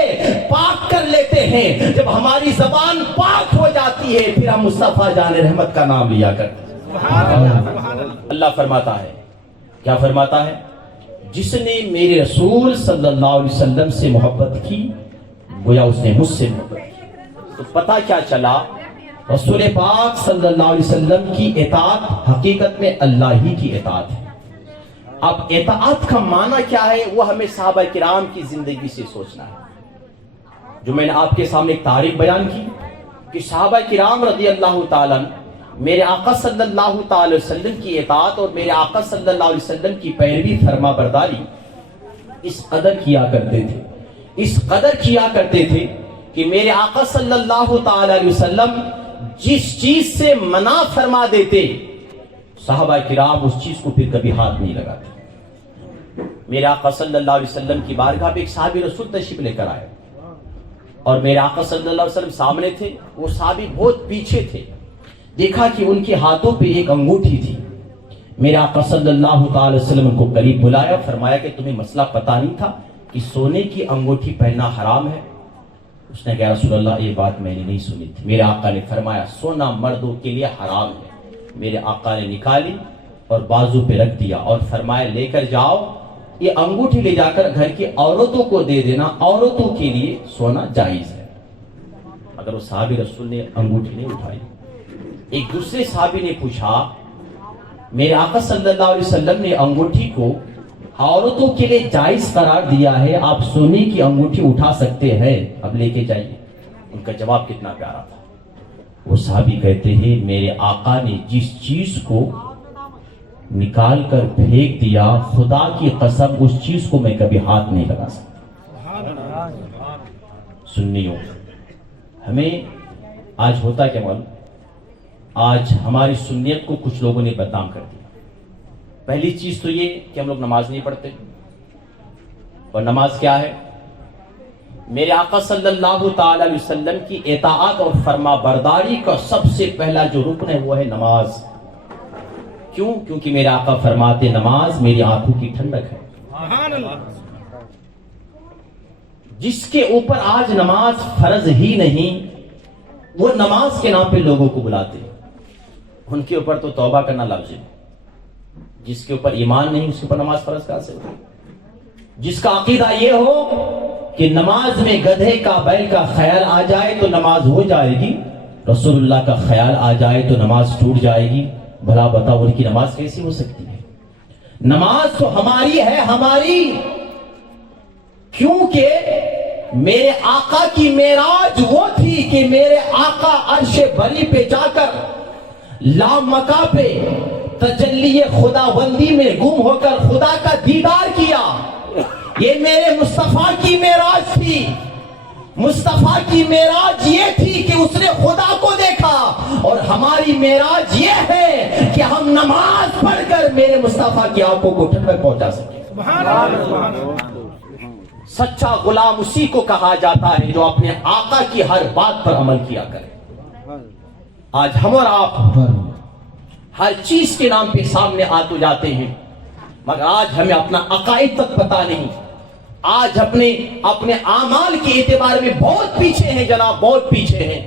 پاک کر لیتے ہیں، جب ہماری زبان پاک ہو جاتی ہے پھر ہم مصطفیٰ جان رحمت کا نام لیا کرتے ہیں۔ اللہ فرماتا ہے، کیا فرماتا ہے؟ جس نے میرے رسول صلی اللہ علیہ وسلم سے محبت کی گویا اس نے مجھ سے محبت کی۔ تو پتہ کیا چلا؟ رسول پاک صلی اللہ علیہ وسلم کی اطاعت حقیقت میں اللہ ہی کی اطاعت ہے۔ اب اطاعت کا معنی کیا ہے وہ ہمیں صحابہ کرام کی زندگی سے سوچنا ہے۔ جو میں نے آپ کے سامنے ایک تاریخ بیان کی کہ صحابہ کرام رضی اللہ تعالیٰ میرے آقا صلی اللہ تعالی وسلم کی اطاعت اور میرے آقا صلی اللہ علیہ وسلم کی پیروی فرما برداری اس قدر کیا کرتے تھے کہ میرے آقا صلی اللہ تعالی علیہ وسلم جس چیز سے منع فرما دیتے صحابہ کرام اس چیز کو پھر کبھی ہاتھ نہیں لگاتے۔ میرے آقا صلی اللہ علیہ وسلم کی بارگاہ پہ ایک صحابی رسول تشریف لے کر آئے اور میرے آقا صلی اللہ علیہ وسلم سامنے تھے، وہ صحابی بہت پیچھے تھے، دیکھا کہ ان کے ہاتھوں پہ ایک انگوٹھی تھی۔ میرے آقا صلی اللہ تعالی وسلم ان کو قریب بلایا، فرمایا کہ تمہیں مسئلہ پتہ نہیں تھا کہ سونے کی انگوٹھی پہننا حرام ہے؟ اس نے کہا رسول اللہ یہ بات میں نے نہیں سنی تھی۔ میرے آقا نے فرمایا سونا مردوں کے لیے حرام ہے۔ میرے آقا نے نکالی اور بازو پہ رکھ دیا اور فرمایا لے کر جاؤ، یہ انگوٹھی لے جا کر گھر کی عورتوں کو دے دینا، عورتوں کے لیے سونا جائز ہے۔ اگر وہ صحابی رسول نے انگوٹھی نہیں اٹھائی، ایک دوسرے صحابی نے پوچھا میرے آقا صلی اللہ علیہ وسلم نے انگوٹھی کو عورتوں کے لیے جائز قرار دیا ہے، آپ سونے کی انگوٹھی اٹھا سکتے ہیں، اب لے کے جائیے۔ ان کا جواب کتنا پیارا تھا۔ وہ صحابی کہتے ہیں میرے آقا نے جس چیز کو نکال کر پھینک دیا، خدا کی قسم اس چیز کو میں کبھی ہاتھ نہیں لگا سکتا۔ سنیوں، ہمیں آج ہوتا کیا معلوم؟ آج ہماری سنیت کو کچھ لوگوں نے بدنام کر دیا۔ پہلی چیز تو یہ کہ ہم لوگ نماز نہیں پڑھتے، اور نماز کیا ہے؟ میرے آقا صلی اللہ تعالی علیہ وسلم کی اطاعت اور فرما برداری کا سب سے پہلا جو رکن ہے وہ ہے نماز۔ کیوں؟ کیونکہ میرے آقا فرماتے نماز میری آنکھوں کی ٹھنڈک ہے۔ جس کے اوپر آج نماز فرض ہی نہیں، وہ نماز کے نام پہ لوگوں کو بلاتے ہیں، ان کے اوپر تو توبہ کرنا لازم ہے۔ جس کے اوپر ایمان نہیں اس کے اوپر نماز فرض کیسے ہوگی؟ جس کا عقیدہ یہ ہو کہ نماز میں گدھے کا بیل کا خیال آ جائے تو نماز ہو جائے گی، رسول اللہ کا خیال آ جائے تو نماز ٹوٹ جائے گی، بھلا بتاؤ ان کی نماز کیسی ہو سکتی ہے؟ نماز تو ہماری ہے، ہماری، کیونکہ میرے آقا کی معراج وہ تھی کہ میرے آقا عرش بری پہ جا کر لامکا پہ تجلی خداوندی میں گم ہو کر خدا کا دیدار کیا. یہ میرے مصطفیٰ کی معراج تھی. مصطفیٰ کی معراج یہ تھی کہ اس نے خدا کو دیکھا, اور ہماری معراج یہ ہے کہ ہم نماز پڑھ کر میرے مصطفیٰ کی آنکھوں کو ٹھنڈک پہنچا سکیں. سچا غلام اسی کو کہا جاتا ہے جو اپنے آقا کی ہر بات پر عمل کیا کرے. آج ہم اور آپ ہر چیز کے نام پہ سامنے آ تو جاتے ہیں, مگر آج ہمیں اپنا عقائد تک پتا نہیں. آج اپنے اعمال کے اعتبار میں بہت پیچھے ہیں جناب, بہت پیچھے ہیں.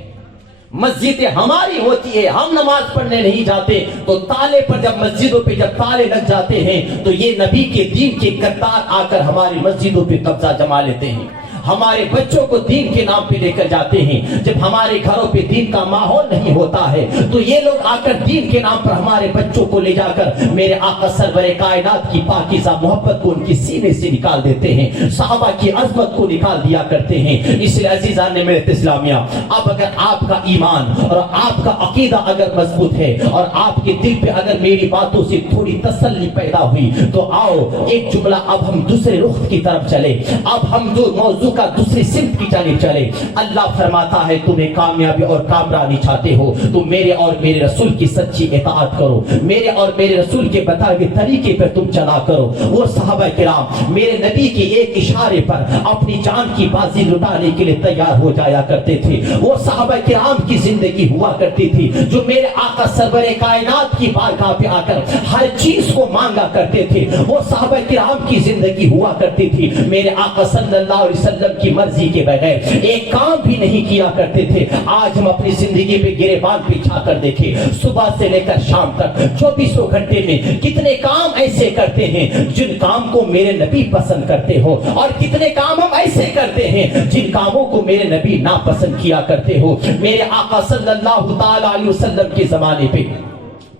مسجد ہماری ہوتی ہے, ہم نماز پڑھنے نہیں جاتے تو تالے پر جب مسجدوں پہ جب تالے لگ جاتے ہیں تو یہ نبی کے دین کے غدار آ کر ہماری مسجدوں پہ قبضہ جما لیتے ہیں. ہمارے بچوں کو دین کے نام پہ لے کر جاتے ہیں. جب ہمارے گھروں پہ دین کا ماحول نہیں ہوتا ہے تو یہ لوگ آ کر دین کے نام پر ہمارے بچوں کو لے جا کر میرے آقا سرور کائنات کی پاکیزہ محبت کو ان کے سینے سے نکال دیتے ہیں, صحابہ کی عظمت کو نکال دیا کرتے ہیں. اس لیے عزیزان نے میرے اسلامیہ, اب اگر آپ کا ایمان اور آپ کا عقیدہ اگر مضبوط ہے اور آپ کے دل پہ اگر میری باتوں سے تھوڑی تسلی پیدا ہوئی تو آؤ ایک جملہ اب ہم دوسرے رخ کی طرف چلے. اب ہم جو موضوع کا دوسری سمت کی جانب چلے. اللہ فرماتا ہے تمہیں کامیابی اور کامرانی چاہتے ہو تو میرے اور میرے رسول کی سچی اطاعت کرو, میرے اور میرے رسول کے بتائے ہوئے طریقے پر تم چلا کرو. وہ صحابہ کرام میرے نبی کے ایک اشارے پر اپنی جان کی بازی لٹانے کے لیے تیار ہو جایا کرتے تھے. وہ صحابہ کرام کی زندگی ہوا کرتی تھی جو میرے آقا سرور کائنات کی بارگاہ پہ آ کر ہر چیز کو مانگا کرتے تھے. وہ صحابہ کرام کی زندگی ہوا کرتی تھی میرے آقا صلی اللہ علیہ وسلم کی مرضی کے بغیر ایک کام بھی نہیں کیا کرتے تھے. آج ہم اپنی زندگی پہ گریبان پہ چھا کر دیکھیں, صبح سے لے کر شام تک 24 گھنٹے میں کتنے کام ایسے کرتے ہیں جن کام کو میرے نبی پسند کرتے ہو, اور کتنے کام ہم ایسے کرتے ہیں جن کاموں کو میرے نبی ناپسند کیا کرتے ہو. میرے آقا صلی اللہ تعالی علیہ وسلم کے زمانے پہ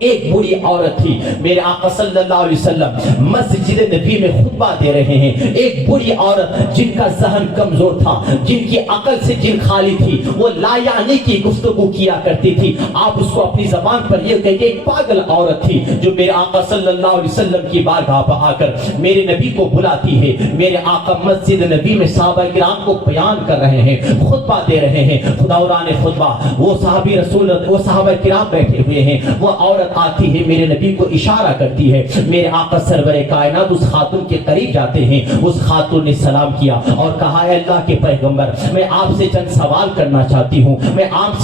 ایک بری عورت تھی. میرے آقا صلی اللہ علیہ وسلم مسجد نبی میں خطبہ دے رہے ہیں. ایک بری عورت جن کا ذہن کمزور تھا, جن کی عقل سے جن خالی تھی, وہ لا یعنی کی گفتگو کیا کرتی تھی. آپ اس کو اپنی زبان پر یہ کہتے ایک پاگل عورت تھی جو میرے آقا صلی اللہ علیہ وسلم کی بارگاہ پر آ کر میرے نبی کو بلاتی ہے. میرے آقا مسجد نبی میں صحابہ کرام کو بیان کر رہے ہیں, خطبہ دے رہے ہیں, خداوران خطبہ. وہ صحابہ کرام بیٹھے ہوئے ہیں. وہ عورت آتی ہے میرے نبی کو اشارہ کرتی ہے. میرے آقا سرور کائنات اس خاتون کے قریب جاتے ہیں. اس خاتون نے سلام کیا اور کہا ہے اللہ کے پیغمبر میں آپ سے چند سوال کرنا چاہتی ہوں, میں آپ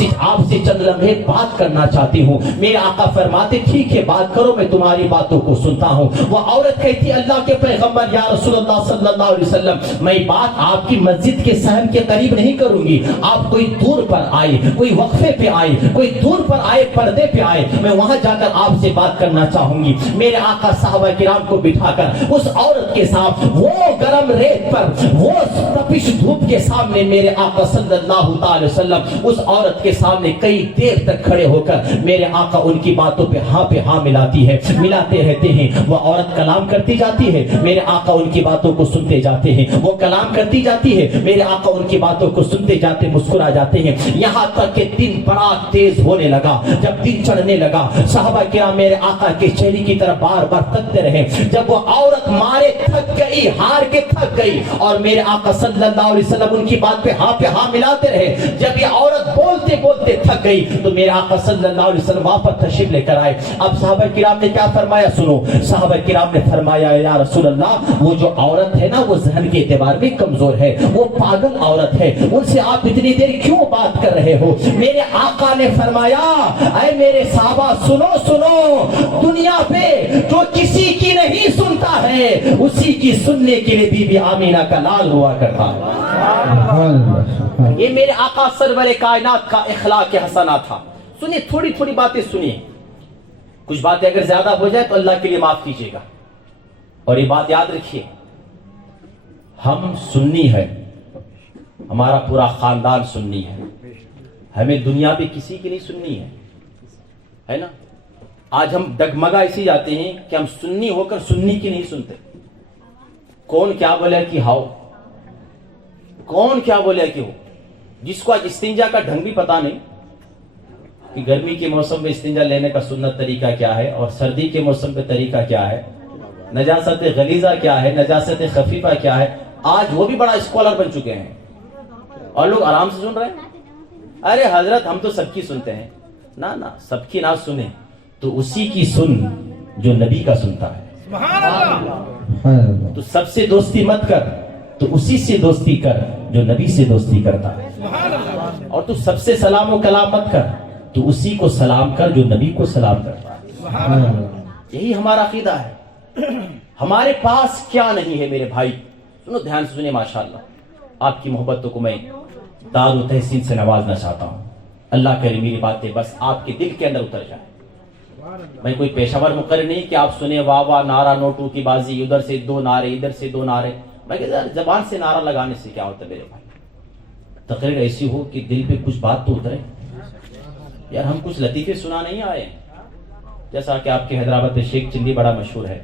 سے چند لمحے بات کرنا چاہتی ہوں. میرے آقا فرماتے ٹھیک ہے بات کرو, میں تمہاری باتوں کو سنتا ہوں. وہ عورت کہتی اللہ کے پیغمبر یا رسول اللہ صلی اللہ علیہ وسلم میں بات آپ کی مسجد کے صحن کے قریب نہیں کروں گی. آپ کوئی دور پر آئے, کوئی وقفے پہ آئے, کوئی دور پر آئے, پردے پہ آئے, میں وہاں جا کر آپ سے بات کرنا چاہوں گی. میرے آقا صحابہ کرام کو بٹھا کر اس عورت کے ساتھ وہ گرم ریت پر, وہ تپش دھوپ کے سامنے میرے آقا صلی اللہ تعالی وسلم اس عورت کے سامنے کئی دیر تک کھڑے ہو کر میرے آقا ان کی باتوں پہ ہاں ملاتی ہے, ملاتے رہتے ہیں. وہ عورت کلام کرتی جاتی ہے, میرے آقا ان کی باتوں کو سنتے جاتے ہیں. وہ کلام کرتی جاتی ہے, میرے آقا ان کی باتوں کو سنتے جاتے, مسکرا جاتے ہیں. یہاں تک کہ دن بڑا تیز ہونے لگا. جب دن چڑھنے لگا صحابہ کرام میرے آقا کے چہرے کی طرف بار بار تکتے رہے. جب وہ عورت مارے تھک گئی, ہار کے تھک گئی, اور میرے آقا صلی اللہ علیہ وسلم ان کی بات پہ ہاں ملاتے رہے. جب یہ عورت بولتے بولتے تھک گئی تو میرے آقا صلی اللہ علیہ وسلم واپس تشریف لے کر آئے. اب صحابہ کرام نے کیا فرمایا سنو. صحابہ کرام نے فرمایا یا رسول اللہ وہ جو عورت ہے نا وہ ذہن کے اعتبار میں کمزور ہے, وہ پاگل عورت ہے, ان سے آپ اتنی دیر کیوں بات کر رہے ہو. میرے آقا نے فرمایا اے میرے صحابہ سنو, دنیا پہ جو کسی کی نہیں سنتا ہے اسی کی سننے کے لیے بی بی آمینہ کا لال ہوا کرتا ہے. یہ میرے آقا سرور کائنات کا اخلاق حسنہ تھا. سنیے تھوڑی باتیں سنیے, کچھ باتیں اگر زیادہ ہو جائے تو اللہ کے لیے معاف کیجیے گا. اور یہ بات یاد رکھیے, ہم سنی ہے, ہمارا پورا خاندان سنی ہے, ہمیں دنیا پہ کسی کی نہیں سننی ہے نا. آج ہم ڈگمگا اسی جاتے ہیں کہ ہم سنی ہو کر سنی کی نہیں سنتے. کون کیا بولے کہ ہاؤ, کون کیا بولے کہ ہو. جس کو آج استنجا کا ڈھنگ بھی پتا نہیں کہ گرمی کے موسم میں استنجا لینے کا سنت طریقہ کیا ہے اور سردی کے موسم پہ طریقہ کیا ہے، نجاست غلیظہ کیا ہے، نجاست خفیفہ کیا ہے، آج وہ بھی بڑا اسکالر بن چکے ہیں اور لوگ آرام سے سن رہے ہیں. ارے حضرت ہم تو سب کی سنتے ہیں. نہ سب کی نہ سنیں تو اسی کی سن جو نبی کا سنتا ہے. سبحان اللہ. سبحان اللہ. تو سب سے دوستی مت کر، تو اسی سے دوستی کر جو نبی سے دوستی کرتا ہے. سبحان اللہ. اور تو سب سے سلام و کلام مت کر، تو اسی کو سلام کر جو نبی کو سلام کرتا ہے. سبحان اللہ. یہی ہمارا عقیدہ ہے. ہمارے پاس کیا نہیں ہے میرے بھائی، سنو دھیان سے سنیں. ماشاءاللہ آپ کی محبتوں کو میں داد و تحسین سے نوازنا چاہتا ہوں. اللہ کرے میری باتیں بس آپ کے دل کے اندر اتر جائیں. میں کوئی پیشہ ور مقرر نہیں کہ آپ سنیں واہ واہ نعرہ نوٹو کی بازی، ادھر سے دو نعرے ادھر سے دو نعرے. میں کہتا زبان سے نعرہ لگانے سے کیا ہوتا ہے میرے بھائی؟ تقریر ایسی ہو کہ دل پہ کچھ بات تو اترے. یار ہم کچھ لطیفے سنا نہیں آئے. جیسا کہ آپ کے حیدرآباد میں شیخ چندی بڑا مشہور ہے،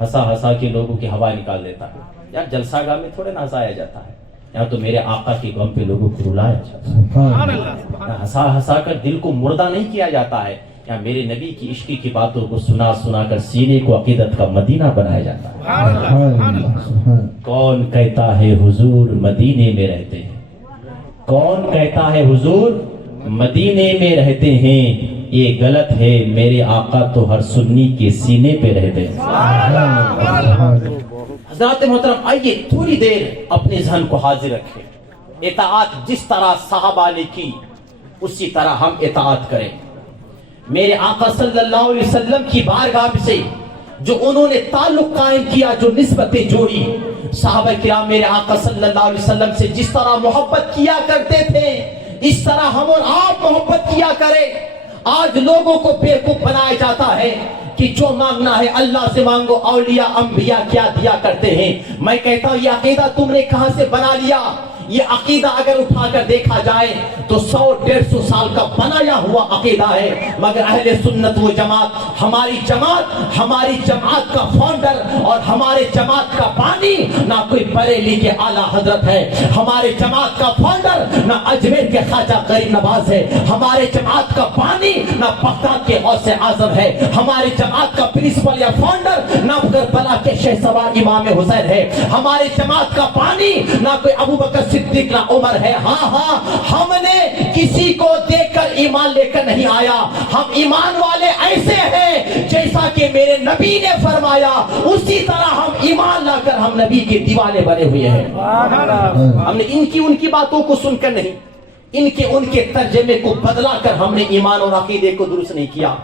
ہنسا ہنسا کے لوگوں کی ہوا نکال دیتا ہے. یار جلسہ گاہ میں تھوڑے نہ ہنسایا جاتا ہے، یہاں تو میرے آقا کے غم پہ لوگوں کو رلایا جاتا ہے. سبحان اللہ. ہنسا ہنسا کر دل کو مردہ نہیں کیا جاتا ہے. یہاں میرے نبی کی عشقی کی باتوں کو سنا سنا کر سینے کو عقیدت کا مدینہ بنایا جاتا ہے. سبحان اللہ. سبحان سبحان اللہ. اللہ. سبحان. کون کہتا ہے حضور مدینے میں رہتے ہیں؟ کون کہتا ہے حضور مدینے میں رہتے ہیں؟ یہ غلط ہے، میرے آقا تو ہر سنی کے سینے پہ رہتے ہیں. حضرات محترم آئیے تھوڑی دیر اپنے ذہن کو حاضر رکھیں. اطاعت جس طرح صحابہ نے کی اسی طرح ہم اطاعت کریں. میرے آقا صلی اللہ علیہ وسلم کی بارگاہ سے جو انہوں نے تعلق قائم کیا، جو نسبتیں جوڑی، صحابہ کرام میرے آقا صلی اللہ علیہ وسلم سے جس طرح محبت کیا کرتے تھے اس طرح ہم اور آپ محبت کیا کریں. آج لوگوں کو بیوقوف بنایا جاتا ہے کہ جو مانگنا ہے اللہ سے مانگو، اولیاء انبیاء کیا دیا کرتے ہیں. میں کہتا ہوں یہ عقیدہ تم نے کہاں سے بنا لیا؟ یہ عقیدہ اگر اٹھا کر دیکھا جائے تو 100-150 سال کا بنایا ہوا عقیدہ ہے. مگر اہل سنت و جماعت، ہماری جماعت کا فاؤنڈر اور ہمارے جماعت کا بانی نہ کوئی بریلی کے اعلیٰ حضرت ہے. ہمارے جماعت کا فاؤنڈر نہ اجمیر کے خواجہ غریب نواز ہے. ہمارے جماعت کا بانی نہ بغداد کے غوث اعظم ہے. ہماری جماعت کا پرنسپل یا فاؤنڈر نہ کربلا کے شہ سوار امام حسین ہے. ہماری جماعت کا بانی نہ کوئی ابو بکر صدیق نہ عمر ہے. ہاں ہم نے کسی کو دیکھ کر ایمان لے کر نہیں آیا. ہم ایمان والے ایسے ہیں جیسا کہ میرے نبی نے فرمایا اسی طرح ہم ایمان لا کر ہم نبی کے دیوانے بنے ہوئے ہیں. ہم نے ان کی باتوں کو سن کر نہیں، ان کے ترجمے کو بدلا کر ہم نے ایمان اور عقیدے کو درست نہیں کیا.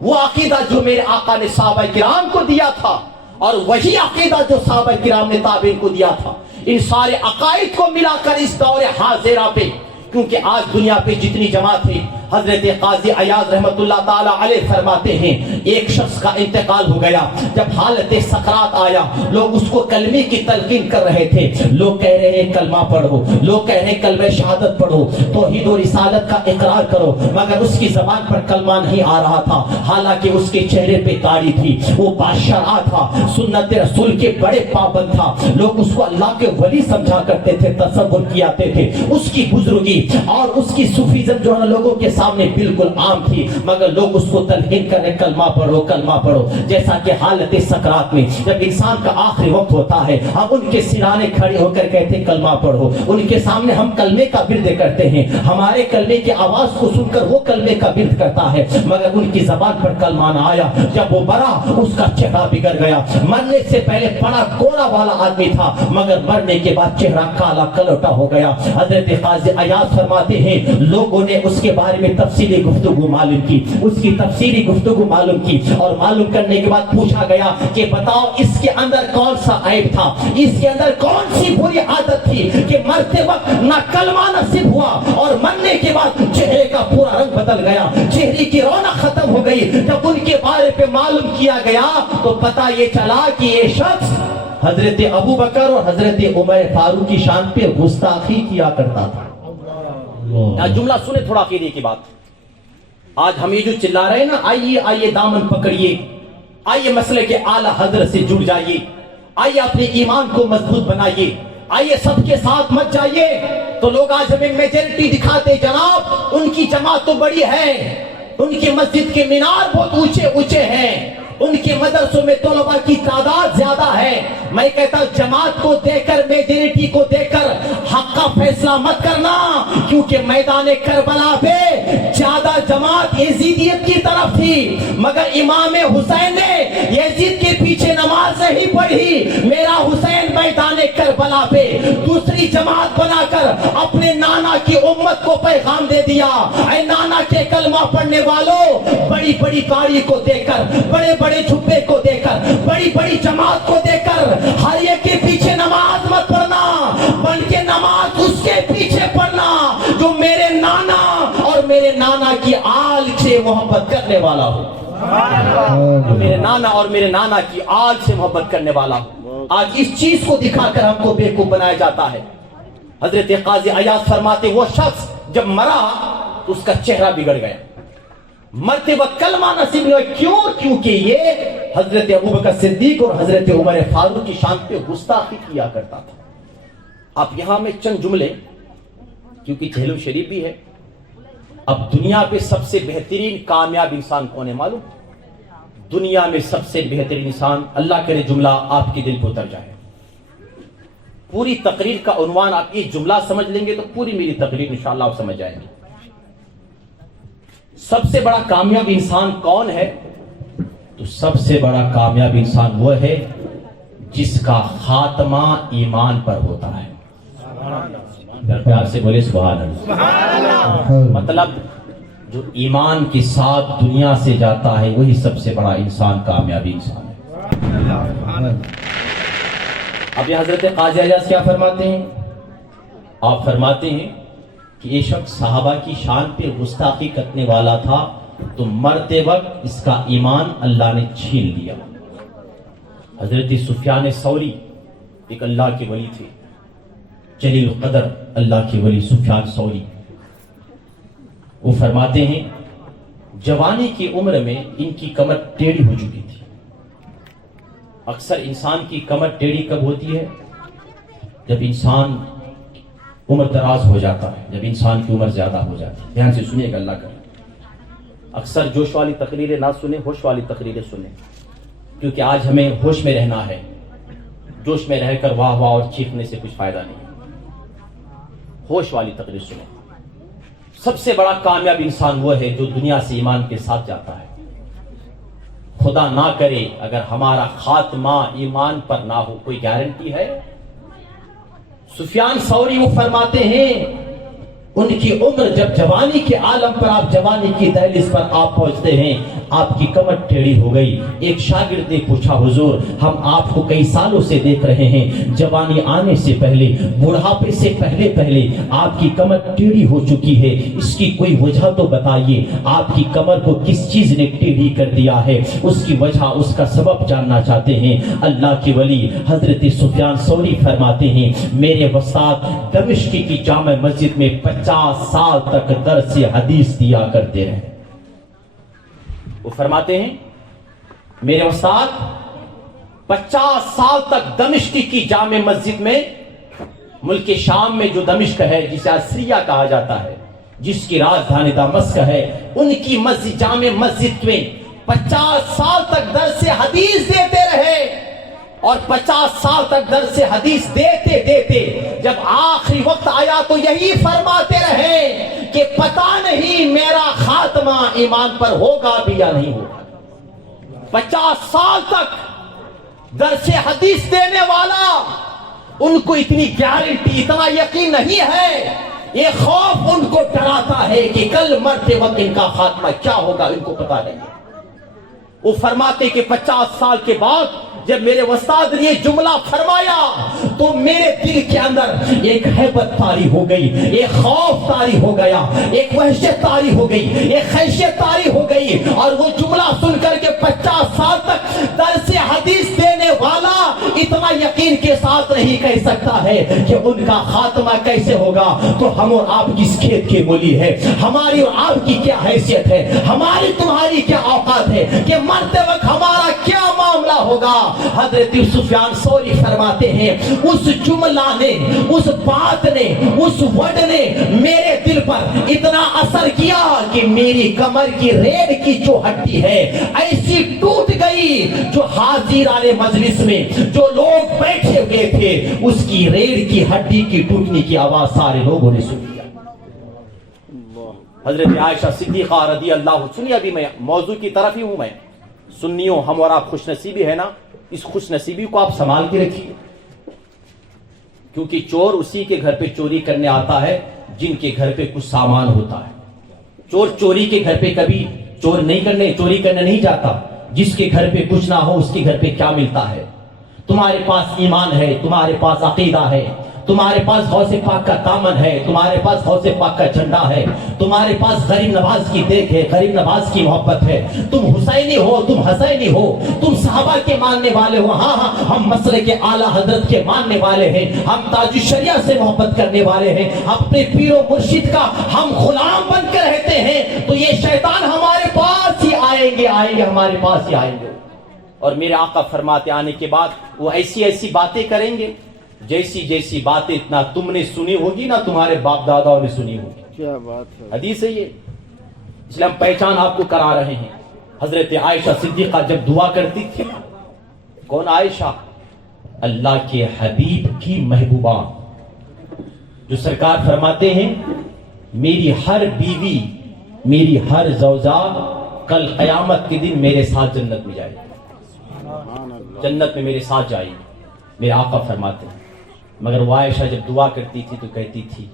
وہ عقیدہ جو میرے آقا نے صحابہ کرام کو دیا تھا اور وہی عقیدہ جو صحابہ کرام نے تابعین کو دیا تھا، ان سارے عقائد کو ملا کر اس دور حاضرہ پہ، کیونکہ آج دنیا پہ جتنی جماعت ہے، حضرت قاضی عیاض رحمت اللہ تعالی علیہ فرماتے ہیں ایک شخص کا انتقال ہو گیا. جب حالت سکرات آیا لوگ اس کو کلمے کی تلقین کر رہے تھے. لوگ کہہ رہے ہیں کلمہ پڑھو، لوگ کہہ رہے ہیں کلمہ شہادت پڑھو، توحید و رسالت کا اقرار کرو، مگر اس کی زبان پر کلمہ نہیں آ رہا تھا. حالانکہ اس کے چہرے پہ داڑھی تھی، وہ بادشاہ تھا، سنت رسول کے بڑے پابند تھا. لوگ اس کو اللہ کے ولی سمجھا کرتے تھے، تصور کیاتے تھے. اس کی بزرگی اور اس کی صوفیزم جو ہے لوگوں کے سامنے بالکل عام تھی، مگر لوگ اس کو تلقین کرنے کلمہ پڑھو کلمہ پڑھو. جیسا کہ حالت سکرات میں جب انسان کا آخری وقت ہوتا ہے ہم ان کے سرانے کھڑے ہو کر کہتے ہیں کلمہ پڑھو. ان کے سامنے ہم کلمے کا ورد کرتے ہیں، ہمارے کلمے کی آواز کو سن کر وہ کلمے کا ورد کرتا ہے، مگر ان کی زبان پر کلمہ نہ آیا. جب وہ مرا اس کا چہرہ بگڑ گیا. مرنے سے پہلے بڑا گورا والا آدمی تھا، مگر مرنے کے بعد چہرہ کالا کلوٹا ہو گیا. حضرت قاضی عیاض فرماتے ہیں لوگوں نے اس کے بارے میں تفصیلی گفتگو معلوم کی، اس کی تفصیلی گفتگو معلوم کی، اور معلوم کرنے کے بعد پوچھا گیا کہ بتاؤ اس کے اندر کون سا عیب تھا، اس کے اندر کون سی بری عادت تھی کہ مرتے وقت نہ کلمہ نصیب ہوا اور مرنے کے بعد چہرے کا پورا رنگ بدل گیا، چہرے کی رونق ختم ہو گئی. جب ان کے بارے پہ معلوم کیا گیا تو پتہ یہ چلا کہ یہ شخص حضرت ابو بکر اور حضرت عمر فاروق کی شان پہ گستاخی کیا کرتا تھا. جملہ سنے تھوڑا عقیدے کی بات. آج ہم یہ جو چلا رہے ہیں نا، آئیے دامن پکڑیے، آئیے مسئلے کے اعلیٰ حضرت سے جڑ جائیے، آئیے اپنے ایمان کو مضبوط بنائیے، آئیے سب کے ساتھ مت جائیے. تو لوگ آج ہمیں میجورٹی دکھاتے جناب ان کی جماعت تو بڑی ہے، ان کی مسجد کے مینار بہت اونچے اونچے ہیں، ان کے مدرسوں میں طلباء کی تعداد زیادہ ہے۔ میں کہتا ہوں جماعت کو دیکھ کر، میجورٹی کو دیکھ کر حق کا فیصلہ مت کرنا، کیونکہ میدان کربلا پہ زیادہ جماعت یزیدیت کی طرف تھی، مگر امام حسین نے یزید کے پیچھے نماز نہیں پڑھی۔ میرا حسین میدان کربلا پہ دوسری جماعت بنا کر اپنے نانا کی امت کو پیغام دے دیا، اے نانا کے کلمہ پڑھنے والوں، بڑی بڑی گاڑی کو دیکھ کر، بڑے بڑے جھبے کو دیکھ کر، بڑی بڑی جماعت کو دیکھ کر ہر ایک کے پیچھے نماز مت پڑھنا، بلکہ نماز اس کے پیچھے پڑھنا جو میرے نانا اور میرے نانا کی آل سے محبت کرنے والا ہو، میرے نانا اور میرے نانا کی آل سے محبت کرنے والا ہو۔ آج اس چیز کو دکھا کر ہم کو بیوقوف بنایا جاتا ہے۔ حضرت قاضی عیاض فرماتے وہ شخص جب مرا تو اس کا چہرہ بگڑ گیا، مرتے وقت کلمہ نصیب نہیں ہوئے۔ کیوں؟ کیونکہ یہ حضرت ابوبکر صدیق اور حضرت عمر فاروق کی شان پہ گستاخی کیا کرتا تھا۔ اب یہاں میں چند جملے، کیونکہ جہلم شریف بھی ہے۔ اب دنیا پہ سب سے بہترین کامیاب انسان کون ہے معلوم؟ دنیا میں سب سے بہترین انسان، اللہ کرے جملہ آپ کے دل کو اتر جائے۔ پوری تقریر کا عنوان آپ یہ جملہ سمجھ لیں گے تو پوری میری تقریر انشاءاللہ آپ سمجھ جائیں گے۔ سب سے بڑا کامیاب انسان کون ہے؟ تو سب سے بڑا کامیاب انسان وہ ہے جس کا خاتمہ ایمان پر ہوتا ہے۔ گھر پہ آپ سے بولے سبحان اللہ۔ مطلب جو ایمان کے ساتھ دنیا سے جاتا ہے وہی سب سے بڑا انسان، کامیابی انسان ہے۔ اب یہ حضرت قاضی عیاض کیا فرماتے ہیں؟ آپ فرماتے ہیں کہ یہ شخص صحابہ کی شان پہ گستاخی کرنے والا تھا تو مرتے وقت اس کا ایمان اللہ نے چھین لیا۔ حضرت سفیان ثوری ایک اللہ کے ولی تھے، جلیل القدر اللہ کے ولی سفیان ثوری۔ وہ فرماتے ہیں جوانی کی عمر میں ان کی کمر ٹیڑھی ہو چکی تھی۔ اکثر انسان کی کمر ٹیڑھی کب ہوتی ہے؟ جب انسان عمر دراز ہو جاتا ہے، جب انسان کی عمر زیادہ ہو جاتی ہے۔ دھیان سے سنیے گا، اللہ کرے اکثر جوش والی تقریریں نہ سنیں، ہوش والی تقریریں سنیں، کیونکہ آج ہمیں ہوش میں رہنا ہے۔ جوش میں رہ کر واہ واہ اور چیخنے سے کچھ فائدہ نہیں۔ ہوش والی تقریر سنیں۔ سب سے بڑا کامیاب انسان وہ ہے جو دنیا سے ایمان کے ساتھ جاتا ہے۔ خدا نہ کرے اگر ہمارا خاتمہ ایمان پر نہ ہو، کوئی گارنٹی ہے؟ سفیان ثوری وہ فرماتے ہیں ان کی عمر جب جوانی کے عالم پر، آپ جوانی کی دہلیز پر آپ پہنچتے ہیں، آپ کی کمر ٹیڑھی ہو گئی۔ ایک شاگرد نے پوچھا حضور ہم آپ کو کئی سالوں سے دیکھ رہے ہیں، جوانی آنے سے پہلے، بڑھاپے سے پہلے پہلے آپ کی کمر ٹیڑھی ہو چکی ہے، اس کی کوئی وجہ تو بتائیے، آپ کی کمر کو کس چیز نے ٹیڑھی کر دیا ہے؟ اس کی وجہ، اس کا سبب جاننا چاہتے ہیں۔ اللہ کے ولی حضرت سفیان ثوری فرماتے ہیں میرے استاد دمشق کی جامع مسجد میں 50 سال تک درس حدیث دیا کرتے رہے۔ وہ فرماتے ہیں میرے استاد 50 سال تک دمشق کی جامع مسجد میں، ملک شام میں جو دمشق ہے جسے آج سیریا کہا جاتا ہے، جس کی راجدھانی دمشق ہے، ان کی مسجد، جامع مسجد میں 50 سال تک درس حدیث دیتے رہے۔ اور 50 سال تک درس حدیث دیتے دیتے جب آخری وقت آیا تو یہی فرماتے رہے کہ پتہ نہیں میرا خاتمہ ایمان پر ہوگا بھی یا نہیں ہوگا۔ 50 سال تک درس حدیث دینے والا، ان کو اتنی گارنٹی، اتنا یقین نہیں ہے، یہ خوف ان کو ڈراتا ہے کہ کل مرتے وقت ان کا خاتمہ کیا ہوگا، ان کو پتہ نہیں۔ وہ فرماتے کہ 50 سال کے بعد جب میرے استاد نے یہ جملہ فرمایا تو میرے دل کے اندر ایک ہیبت طاری ہو گئی، ایک خوف طاری ہو گیا، ایک وحشت طاری ہو گئی، ایک خشیت طاری ہو گئی۔ اور وہ جملہ سن کر کے 50 سال تک درس حدیث دینے سننے والا اتنا یقین کے ساتھ نہیں کہہ سکتا ہے کہ ان کا خاتمہ کیسے ہوگا، تو ہم اور آپ کس کھیت کی مولی ہے، ہماری اور آپ کی کیا حیثیت ہے، ہماری تمہاری کیا اوقات ہے کہ مرتے وقت ہمارا کیا معاملہ ہوگا۔ حضرت سفیان ثوری فرماتے ہیں اس جملہ نے، اس بات نے، اس ورڈ نے میرے دل پر اتنا اثر کیا کہ میری کمر کی ریڑھ کی جو ہڈی ہے ایسی ٹوٹ گئی، جو حاضران مجلس میں جو لوگ بیٹھے ہوئے تھے اس کی ریڑھ کی ہڈی کی ٹوٹنے کی آواز سارے لوگوں نے سنی۔ حضرت عائشہ صدیقہ رضی اللہ، سنیے ابھی میں موضوع کی طرف ہی ہوں، میں سنیوں ہم اور آپ خوش نصیبی ہے نا، اس خوش نصیبی کو آپ سنبھال کے رکھیے، کیونکہ چور اسی کے گھر پہ چوری کرنے آتا ہے جن کے گھر پہ کچھ سامان ہوتا ہے۔ چور چوری کے گھر پہ کبھی چوری کرنے نہیں جاتا، جس کے گھر پہ کچھ نہ ہو اس کے گھر پہ کیا ملتا ہے؟ تمہارے پاس ایمان ہے، تمہارے پاس عقیدہ ہے، تمہارے پاس غوث پاک کا دامن ہے، تمہارے پاس غوث پاک کا جھنڈا ہے، تمہارے پاس غریب نواز کی دیکھ ہے، غریب نواز کی محبت ہے، تم حسینی ہو، تم حسینی ہو، تم صحابہ کے ماننے والے ہو، ہاں ہم مسلک کے اعلیٰ حضرت کے ماننے والے ہیں، ہم تاج الشریعہ سے محبت کرنے والے ہیں، اپنے پیر و مرشد کا ہم غلام بن کے رہتے ہیں، تو یہ شیطان ہمارے پاس ہی آئیں گے، ہمارے پاس ہی آئیں گے، اور میرے آقا فرماتے آنے کے بعد وہ ایسی باتیں کریں گے جیسی باتیں نہ تم نے سنی ہوگی نہ تمہارے باپ داداؤں نے سنی ہوگی۔ کیا بات ہے، حدیث ہے یہ، اس لیے ہم پہچان آپ کو کرا رہے ہیں۔ حضرت عائشہ صدیقہ جب دعا کرتی تھی، کون عائشہ؟ اللہ کے حبیب کی محبوبہ، جو سرکار فرماتے ہیں میری ہر بیوی، میری ہر زوجہ کل قیامت کے دن میرے ساتھ جنت میں جائے گی، جنت میں میرے ساتھ جائے گی، میرے آقا فرماتے ہیں۔ مگر وہ عائشہ جب دعا کرتی تھی تو کہتی تھی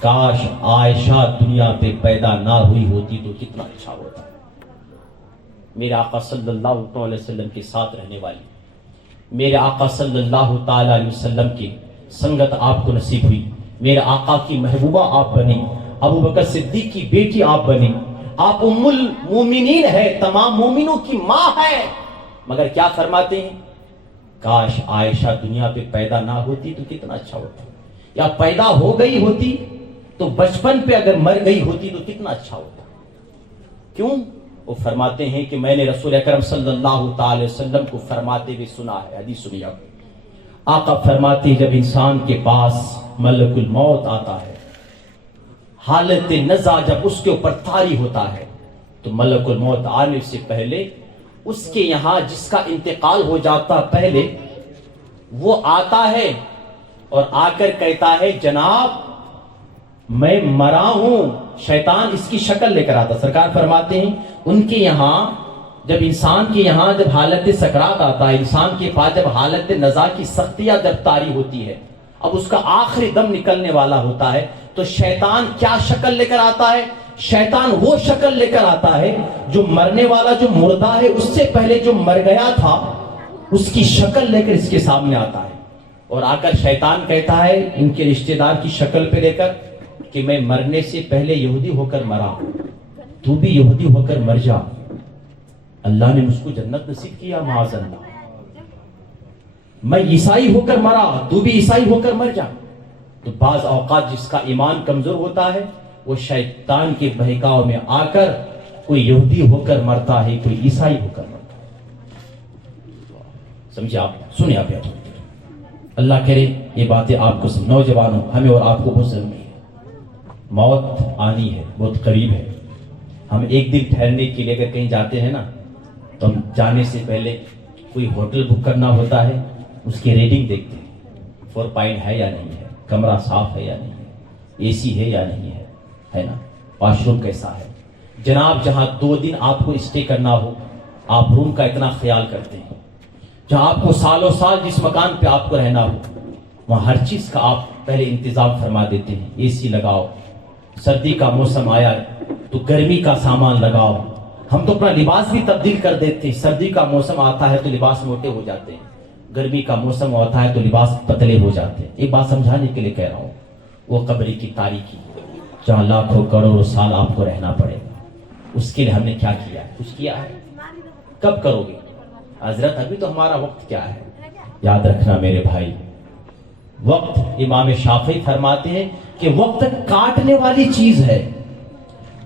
کاش عائشہ دنیا پہ پیدا نہ ہوئی ہوتی تو کتنا اچھا ہوتا۔ میرے آقا صلی اللہ علیہ وسلم کے ساتھ رہنے والی، میرے آقا صلی اللہ تعالی علیہ وسلم کی سنگت آپ کو نصیب ہوئی، میرے آقا کی محبوبہ آپ بنی، ابو بکر صدیق کی بیٹی آپ بنی، آپ ام المومنین ہے، تمام مومنوں کی ماں ہے، مگر کیا فرماتے ہیں؟ کاش عائشہ دنیا پہ پیدا نہ ہوتی تو کتنا اچھا ہوتا، یا پیدا ہو گئی ہوتی تو بچپن پہ اگر مر گئی ہوتی تو کتنا اچھا ہوتا۔ کیوں؟ وہ فرماتے ہیں کہ میں نے رسول اکرم صلی اللہ تعالی وسلم کو فرماتے ہوئے سنا ہے، حدیث سنیے آقا فرماتے جب انسان کے پاس ملک الموت آتا ہے، حالت نزع جب اس کے اوپر طاری ہوتا ہے، تو ملک الموت آنے سے پہلے اس کے یہاں جس کا انتقال ہو جاتا پہلے وہ آتا ہے اور آ کر کہتا ہے جناب میں مرا ہوں۔ شیطان اس کی شکل لے کر آتا، سرکار فرماتے ہیں ان کے یہاں جب انسان کے یہاں جب حالت سکرات آتا ہے، انسان کے پاس جب حالت نزع کی سختیاں جب طاری ہوتی ہے، اب اس کا آخری دم نکلنے والا ہوتا ہے، تو شیطان کیا شکل لے کر آتا ہے؟ شیطان وہ شکل لے کر آتا ہے جو مرنے والا جو مردہ ہے اس سے پہلے جو مر گیا تھا اس کی شکل لے کر اس کے سامنے آتا ہے، اور آ کر شیطان کہتا ہے ان کے رشتہ دار کی شکل پہ لے کر کہ میں مرنے سے پہلے یہودی ہو کر مرا، تو بھی یہودی ہو کر مر جا، اللہ نے مجھ کو جنت نصیب کیا، معاذ اللہ، میں عیسائی ہو کر مرا، تو بھی عیسائی ہو کر مر جا۔ تو بعض اوقات جس کا ایمان کمزور ہوتا ہے وہ شیطان کے بہکاؤ میں آ کر کوئی یہودی ہو کر مرتا ہے، کوئی عیسائی ہو کر مرتا ہے، سمجھے آپ؟ سنیں آپ، اللہ کرے یہ باتیں آپ کو نوجوانوں ہمیں اور آپ کو بہت ضروری ہے۔ موت آنی ہے، بہت قریب ہے۔ ہم ایک دن ٹھہرنے کے لیے اگر کہیں جاتے ہیں نا تو ہم جانے سے پہلے کوئی ہوٹل بک کرنا ہوتا ہے، اس کی ریٹنگ دیکھتے ہیں، 4 پوائنٹ ہے یا نہیں ہے، کمرہ صاف ہے یا نہیں ہے، اے سی ہے یا نہیں ہے نا، واش روم کیسا ہے۔ جناب جہاں 2 دن آپ کو اسٹے کرنا ہو آپ روم کا اتنا خیال کرتے ہیں، جہاں آپ کو سالوں سال جس مکان پہ آپ کو رہنا ہو وہاں ہر چیز کا آپ پہلے انتظام فرما دیتے ہیں، اے سی لگاؤ، سردی کا موسم آیا تو گرمی کا سامان لگاؤ۔ ہم تو اپنا لباس بھی تبدیل کر دیتے ہیں، سردی کا موسم آتا ہے تو لباس موٹے ہو جاتے ہیں، گرمی کا موسم ہوتا ہے تو لباس پتلے ہو جاتے ہیں۔ ایک بات سمجھانے کے لیے کہہ رہا ہوں، وہ قبر کی تاریکی جہاں لاکھوں کروڑوں سال آپ کو رہنا پڑے گا، اس کے لیے ہم نے کیا کیا ہے؟ کچھ کیا ہے؟ کب کرو گے؟ حضرت ابھی تو ہمارا وقت کیا ہے، یاد رکھنا میرے بھائی، وقت، امام شافعی فرماتے ہیں کہ وقت کاٹنے والی چیز ہے،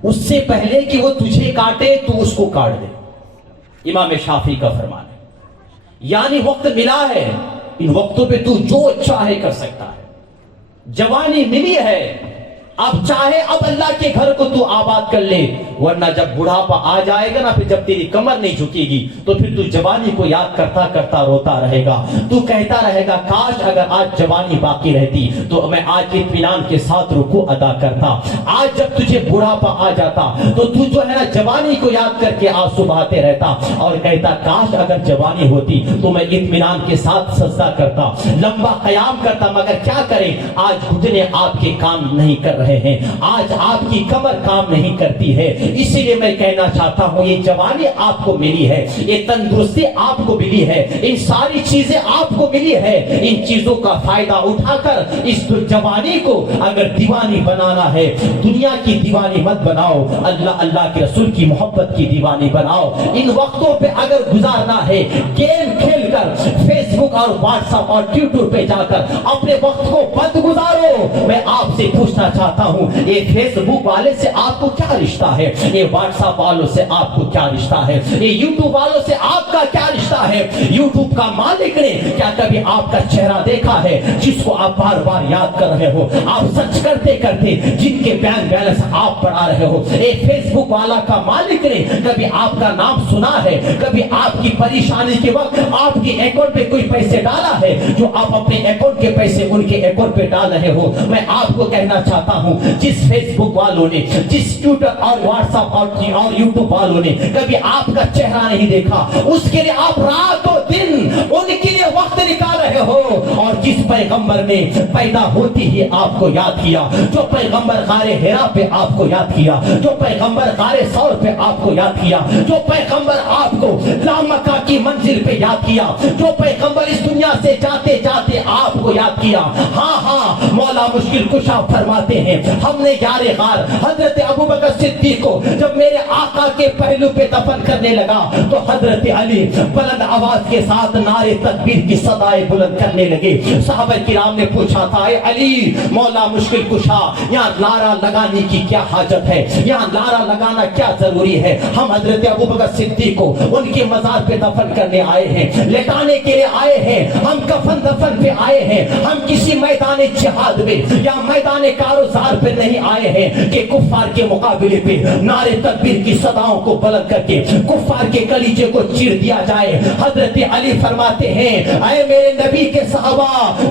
اس سے پہلے کہ وہ تجھے کاٹے تو اس کو کاٹ دے، امام شافعی کا فرمان ہے۔ یعنی وقت ملا ہے، ان وقتوں پہ تو جو چاہے کر سکتا ہے۔ جوانی ملی ہے، اب چاہے اب اللہ کے گھر کو تو آباد کر لے، ورنہ جب بڑھاپا آ جائے گا نا، پھر جب تیری کمر نہیں جھکے گی تو پھر تو جوانی کو یاد کرتا کرتا روتا رہے گا، تو کہتا رہے گا کاش اگر آج جوانی باقی رہتی تو میں آج اطمینان کے ساتھ رکوع ادا کرتا۔ آج جب تجھے بڑھاپا آ جاتا تو تو جو ہے نا جوانی کو یاد کر کے آنسو بہاتے رہتا اور کہتا کاش اگر جوانی ہوتی تو میں اطمینان کے ساتھ سجدہ کرتا، لمبا قیام کرتا، مگر کیا کریں آج گھٹنے آپ کے کام نہیں کر رہے ہیں، آج آپ کی کمر کام نہیں کرتی ہے۔ اسی لیے میں کہنا چاہتا ہوں یہ جوانی آپ کو ملی ہے، یہ تندرستی آپ کو ملی ہے، ان ساری چیزیں آپ کو ملی ہے، ان چیزوں کا فائدہ اٹھا کر اس جوانی کو اگر دیوانی بنانا ہے، دنیا کی دیوانی مت بناؤ، اللہ کے رسول کی محبت کی دیوانی بناؤ۔ ان وقتوں پہ اگر گزارنا ہے گیم کھیل کر، فیس بک اور واٹس ایپ اور ٹویٹر پہ جا کر اپنے وقت کو بند گزارو، میں آپ سے پوچھنا چاہتا ہوں یہ فیس بک والے سے آپ کو کیا رشتہ ہے، یہ واٹس ایپ والوں سے آپ کو کیا رشتہ ہے، یہ یوٹیوب والوں سے آپ کا کیا رشتہ ہے؟ یوٹیوب کا مالک نے کیا کبھی آپ کا چہرہ دیکھا ہے جس کو آپ بار بار یاد کر رہے ہو، آپ سچ کرتے کرتے جن کے بینک بیلنس آپ پڑھا رہے ہو؟ یہ فیس بک والا کا مالک نے کبھی آپ کا نام سنا ہے؟ کبھی آپ کی پریشانی کے وقت آپ کے اکاؤنٹ پہ کوئی پیسے ڈالا ہے جو آپ اپنے اکاؤنٹ کے پیسے ان کے اکاؤنٹ پہ ڈال رہے ہو؟ میں آپ کو کہنا چاہتا ہوں جس فیس بک والوں نے، جس ٹویٹر اور واٹس ایپ اور یوٹیوب والوں نے کبھی آپ کا چہرہ نہیں دیکھا، اس کے لیے آپ رات و دن ان کے لیے وقت نکال رہے ہو، اور جس پیغمبر نے پیدا ہوتی ہی آپ کو یاد کیا، جو پیغمبر غار حرا پہ آپ کو یاد کیا، جو پیغمبر غار ثور پہ آپ کو یاد کیا، جو پیغمبر آپ کو لامکہ کی منزل پہ یاد کیا، جو پیغمبر اس دنیا سے جاتے جاتے آپ کو یاد کیا۔ ہاں ہاں، مولا مشکل کشا فرماتے ہیں ہم نے یار غار حضرت ابوبکر صدیق کو جب میرے آقا کے پہلو پہ دفن کرنے لگا تو حضرت علی بلند آواز کے ساتھ نعرے تکبیر کی صدائیں بلند کرنے لگے۔ صحابہ کرام نے پوچھا تھا اے علی مولا مشکل کشا، یہاں نعرہ لگانے کی کیا حاجت ہے، یہاں نعرہ لگانا کیا ضروری ہے؟ ہم حضرت ابوبکر صدیق کو ان کے مزار پہ دفن کرنے آئے ہیں، لٹانے کے لیے آئے ہیں، ہم کفن دفن پہ آئے ہیں، ہم کسی میدان جہاد میں یا میدان کاروزار پہ نہیں آئے ہیں کہ کفار کے مقابلے پہ نعرے تکبیر کی صداؤں کو بلند کر کے کفار کے کلیجے کو چیر دیا جائے۔ حضرت علی فرماتے ہیں اے میرے نبی کے صحابہ،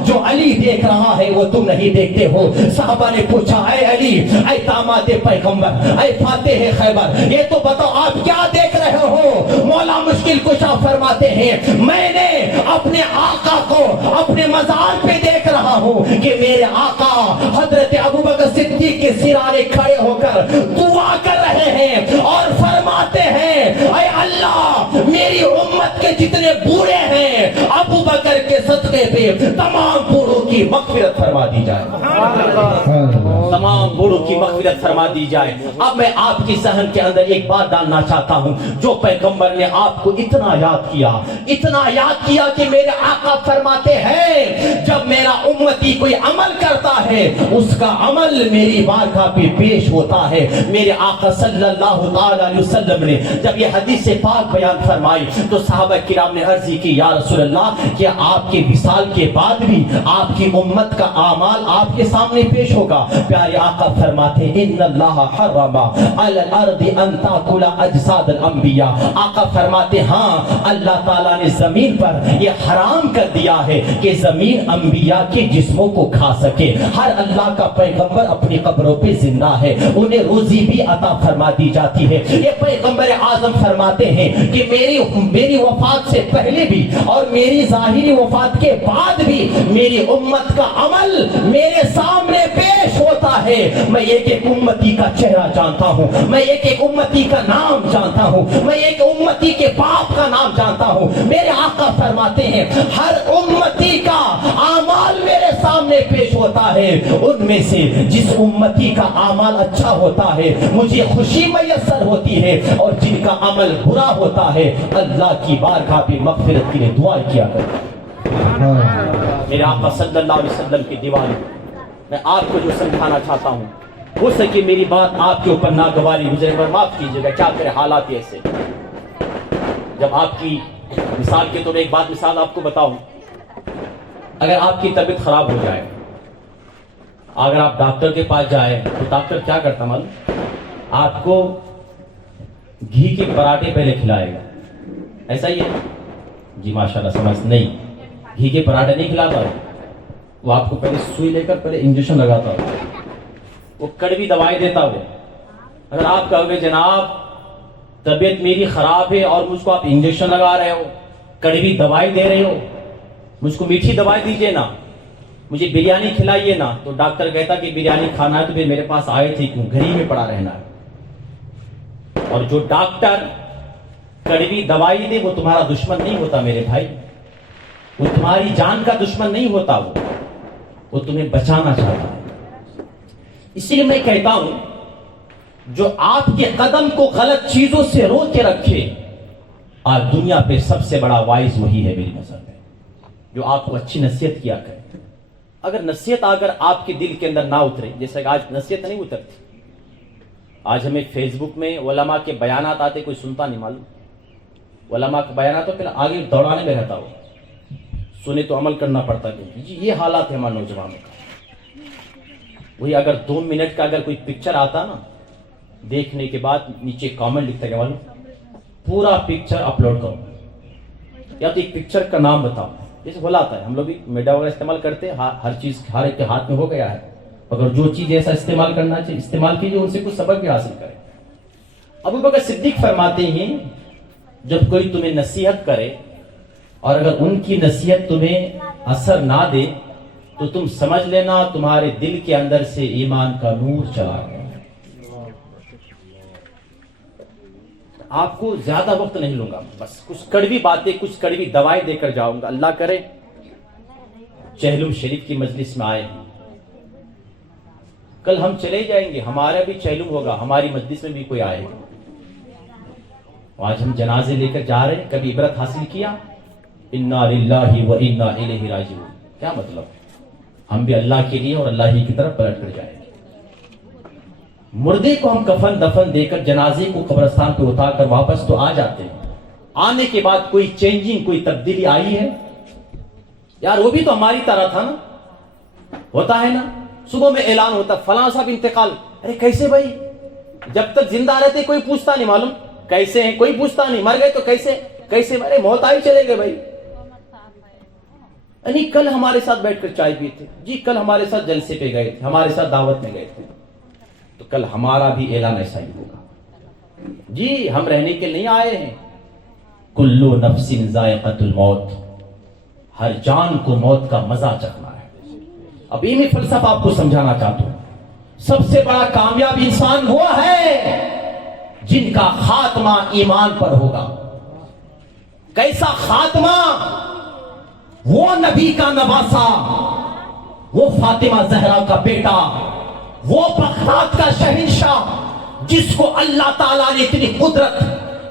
جو علی دیکھ رہا ہے وہ تم نہیں دیکھتے ہو۔ صحابہ نے پوچھا اے علی، اے داماد پیغمبر، اے فاتح خیبر، یہ تو بتاؤ آپ کیا دیکھ رہے ہو؟ مولا مشکل کشا فرماتے ہیں میں نے اپنے آقا کو اپنے مزار پہ دیکھ رہا ہوں کہ میرے آقا حضرت ابوبکر صدیق کے سرانے کھڑے ہو کر دعا کر رہے ہیں اور فرماتے ہیں اے اللہ میری امت کے جتنے بوڑھے ہیں ابوبکر کے صدقے پہ تمام بوڑھوں کی مغفرت فرما دی جائے، تمام بوڑھوں کی مغفرت فرما دی جائے۔ اب میں آپ کی ذہن کے اندر ایک بات ڈالنا چاہتا ہوں، جو پیغمبر نے آپ کو اتنا یاد کیا، اتنا یاد کیا کہ میرے آقا فرماتے ہیں جب میرا امتی کوئی عمل کرتا ہے اس کا عمل میری بارگاہ پہ پیش ہوتا ہے۔ میرے آقا صلی اللہ علیہ وسلم نے جب یہ حدیث پاک بیان فرمائی تو صحابہ کرام نے عرض کی یا رسول اللہ کہ آپ کے وصال کے بعد بھی آپ کی امت کا اعمال آپ کے سامنے پیش ہوگا؟ پیارے آقا فرماتے ان اللہ حرم علی الارض ان تاکل اجساد الانبیاء، آقا فرماتے ہاں اللہ تعالیٰ نے زمین پر یہ حرام کر دیا ہے کہ زمین انبیاء کے جسموں کو کھا سکے۔ ہر اللہ کا پیغمبر اپنی قبروں پہ زندہ ہے، انہیں روزی بھی عطا فرما دی جاتی ہے۔ یہ پیغمبر اعظم فرماتے ہیں کہ میری وفات سے پہلے بھی اور میری ظاہری وفات کے بعد بھی میری امت کا عمل میرے سامنے پیش ہوتا ہے۔ میں ایک ایک امتی کا چہرہ جانتا ہوں، میں ایک ایک امتی کا نام جانتا ہوں، میں ایک امتی کے باپ کا نام جانتا ہوں۔ میرے آقا فرماتے ہیں ہر امتی کا اعمال میرے سامنے پیش ہوتا ہے، ان میں سے جس امتی کا اعمال اچھا ہوتا ہے مجھے خوشی میسر ہوتی ہے، اور جن کا عمل برا ہوتا ہے اللہ کی بارگاہ پہ مغفرت کے لیے دعا کیا کرتا ہے۔ میرے آقا صلی اللہ علیہ وسلم کی دیوانی میں آپ کو جو سمجھانا چاہتا ہوں، ہو سکے میری بات آپ کے اوپر ناگواری گزرے پر معاف کیجیے گا، کیا کرے حالات ایسے۔ جب آپ کی مثال کے طور ایک مثال آپ کو بتاؤں، اگر آپ کی طبیعت خراب ہو جائے، اگر آپ ڈاکٹر کے پاس جائیں تو ڈاکٹر کیا کرتا معلوم؟ آپ کو گھی کے پراٹھے پہلے کھلائے گا، ایسا ہی ہے جی؟ ماشاءاللہ سمجھ نہیں، گھی کے پراٹھے نہیں کھلاتا، وہ آپ کو پہلے سوئی لے کر پہلے انجیکشن لگاتا ہو، وہ کڑوی دوائی دیتا ہو۔ اگر آپ کہو گے جناب طبیعت میری خراب ہے اور مجھ کو آپ انجیکشن لگا رہے ہو، کڑوی دوائی دے رہے ہو، مجھ کو میٹھی دوائی دیجئے نا، مجھے بریانی کھلائیے نا، تو ڈاکٹر کہتا کہ بریانی کھانا ہے تو پھر میرے پاس آئے تھے کیوں، گھر ہی میں پڑا رہنا ہے۔ اور جو ڈاکٹر کڑوی دوائی دے وہ تمہارا دشمن نہیں ہوتا میرے بھائی، وہ تمہاری جان کا دشمن نہیں ہوتا، وہ تمہیں بچانا چاہتا ہے۔ اسی لیے میں کہتا ہوں جو آپ کے قدم کو غلط چیزوں سے روک کے رکھے، آج دنیا پہ سب سے بڑا وائز وہی ہے میری نظر میں، جو آپ کو اچھی نصیحت کیا کرے۔ اگر نصیحت اگر آپ کے دل کے اندر نہ اترے، جیسے کہ آج نصیحت نہیں اترتی، آج ہمیں فیس بک میں علماء کے بیانات آتے، کوئی سنتا نہیں معلوم، علماء کے بیانات تو پھر آگے دوڑانے میں رہتا ہو، سنے تو عمل کرنا پڑتا نہیں جی، یہ حالات ہے ہمارے نوجوانوں کا۔ وہی اگر 2 منٹ کا اگر کوئی پکچر آتا نا، دیکھنے کے بعد نیچے کامنٹ لکھتا ہے معلوم، پورا پکچر اپلوڈ کرو، یا تو ایک پکچر کا نام بتاؤ، جیسے بلاتا ہے، ہم لوگ بھی میڈیا وغیرہ استعمال کرتے ہیں، ہر چیز ہر ایک کے ہاتھ میں ہو گیا ہے، اگر جو چیز ایسا استعمال کرنا چاہیے استعمال کیجیے، ان سے کچھ سبق بھی حاصل کریں۔ ابو بکر صدیق فرماتے ہیں جب کوئی تمہیں نصیحت کرے اور اگر ان کی نصیحت تمہیں اثر نہ دے تو تم سمجھ لینا تمہارے دل کے اندر سے ایمان کا نور چلا گیا۔ آپ کو زیادہ وقت نہیں لوں گا، بس کچھ کڑوی باتیں، کچھ کڑوی دوائی دے کر جاؤں گا۔ اللہ کرے چہلم شریف کی مجلس میں آئے ہیں، کل ہم چلے جائیں گے، ہمارا بھی چہلم ہوگا، ہماری مجلس میں بھی کوئی آئے گا۔ آج ہم جنازے لے کر جا رہے ہیں، کبھی عبرت حاصل کیا؟ انا للہ و انا الیہ راجعون، کیا مطلب؟ ہم بھی اللہ کے لیے اور اللہ ہی کی طرف پلٹ کر جائیں گے۔ مردے کو ہم کفن دفن دے کر جنازے کو قبرستان پہ اتار کر واپس تو آ جاتے ہیں، آنے کے بعد کوئی چینجنگ، کوئی تبدیلی آئی ہے؟ یار وہ بھی تو ہماری طرح تھا نا، ہوتا ہے نا، صبح میں اعلان ہوتا فلاں صاحب انتقال، ارے کیسے بھائی؟ جب تک زندہ رہتے کوئی پوچھتا نہیں معلوم کیسے ہیں، کوئی پوچھتا نہیں، مر گئے تو کیسے ارے موت آئی چلے گئے بھائی۔ یعنی کل ہمارے ساتھ بیٹھ کر چائے پیتے جی، کل ہمارے ساتھ جلسے پہ گئے تھے، ہمارے ساتھ دعوت میں گئے تھے، تو کل ہمارا بھی اعلان ایسا ہی ہوگا جی، ہم رہنے کے نہیں آئے ہیں۔ کلو نفس ذائقۃ الموت، ہر جان کو موت کا مزہ چکھنا ہے۔ اب یہ میں فلسفہ آپ کو سمجھانا چاہتا ہوں، سب سے بڑا کامیاب انسان وہ ہے جن کا خاتمہ ایمان پر ہوگا۔ کیسا خاتمہ؟ وہ نبی کا نواسا، وہ فاطمہ زہرا کا بیٹا، وہ بغداد کا شہنشاہ جس کو اللہ تعالیٰ نے اتنی قدرت،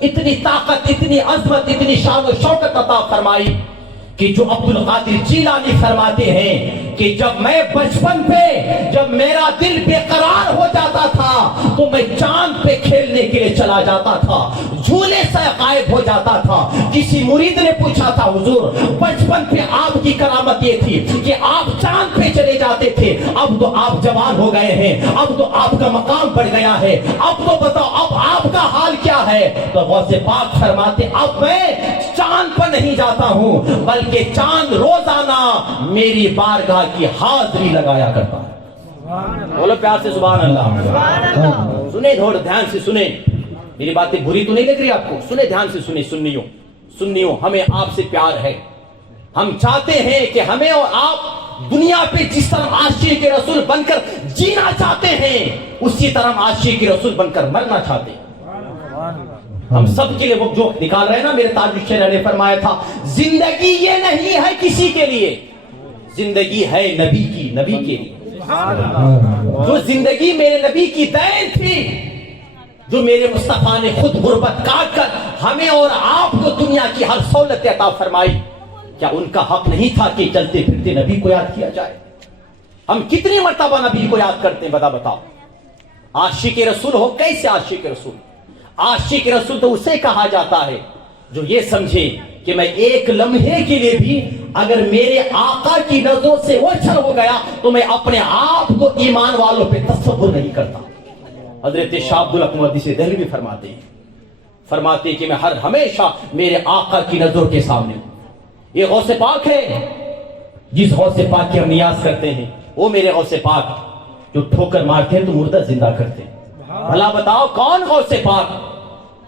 اتنی طاقت، اتنی عظمت، اتنی شان و شوکت عطا فرمائی کہ جو عبد القادر جیلانی فرماتے ہیں کہ جب میں بچپن پہ جب میرا دل بے قرار ہو جاتا تھا تو میں چاند پہ کھیلنے کے لیے چلا جاتا تھا، جھولے سے غائب ہو جاتا تھا۔ کسی مرید نے پوچھا تھا حضور بچپن پہ آپ کی کرامت یہ تھی کہ آپ چاند پہ چلے جاتے تھے، اب تو آپ جوان ہو گئے ہیں، اب تو آپ کا مقام بڑھ گیا ہے، اب تو بتاؤ اب آپ کا حال کیا ہے؟ تو غوث پاک فرماتے اب میں چاند پر نہیں جاتا ہوں بلکہ چاند روزانہ میری بارگاہ کی حاضری لگایا کرتا ہے۔ بولو پیار سے سبحان اللہ۔ سنیں تھوڑا دھیان سے سنیں، میری باتیں بری تو نہیں لگ رہی آپ کو؟ سنیں دھیان سے سنیں، سنیوں ہمیں آپ سے پیار ہے، ہم چاہتے ہیں کہ ہمیں اور آپ دنیا پہ جس طرح عاشق رسول بن کر جینا چاہتے ہیں اسی طرح عاشق رسول بن کر مرنا چاہتے ہیں۔ ہم سب کے لیے وہ جو نکال رہے ہیں نا، میرے تاج الشریعہ نے فرمایا تھا زندگی یہ نہیں ہے کسی کے لیے، زندگی ہے نبی کی، نبی کے لیے۔ جو زندگی میرے نبی کی دین تھی، جو میرے مصطفیٰ نے خود غربت کاٹ کر ہمیں اور آپ کو دنیا کی ہر سہولت عطا فرمائی، کیا ان کا حق نہیں تھا کہ چلتے پھرتے نبی کو یاد کیا جائے؟ ہم کتنی مرتبہ نبی کو یاد کرتے ہیں بتاؤ؟ عاشق رسول ہو کیسے عاشق رسول؟ عاشق رسول تو اسے کہا جاتا ہے جو یہ سمجھے کہ میں ایک لمحے کے لیے بھی اگر میرے آقا کی نظروں سے اوجھل ہو گیا تو میں اپنے آپ کو ایمان والوں پہ تصور نہیں کرتا۔ حضرت شاہ عبد الحق محدث دہلوی فرماتے ہیں کہ میں ہمیشہ میرے آقا کی نظروں کے سامنے ہوں۔ یہ غوث پاک ہے، جس غوث پاک کی ہم نیاز کرتے ہیں، وہ میرے غوث پاک جو ٹھوکر مارتے ہیں تو مردہ زندہ کرتے ہیں۔ بھلا بتاؤ کون غوث پاک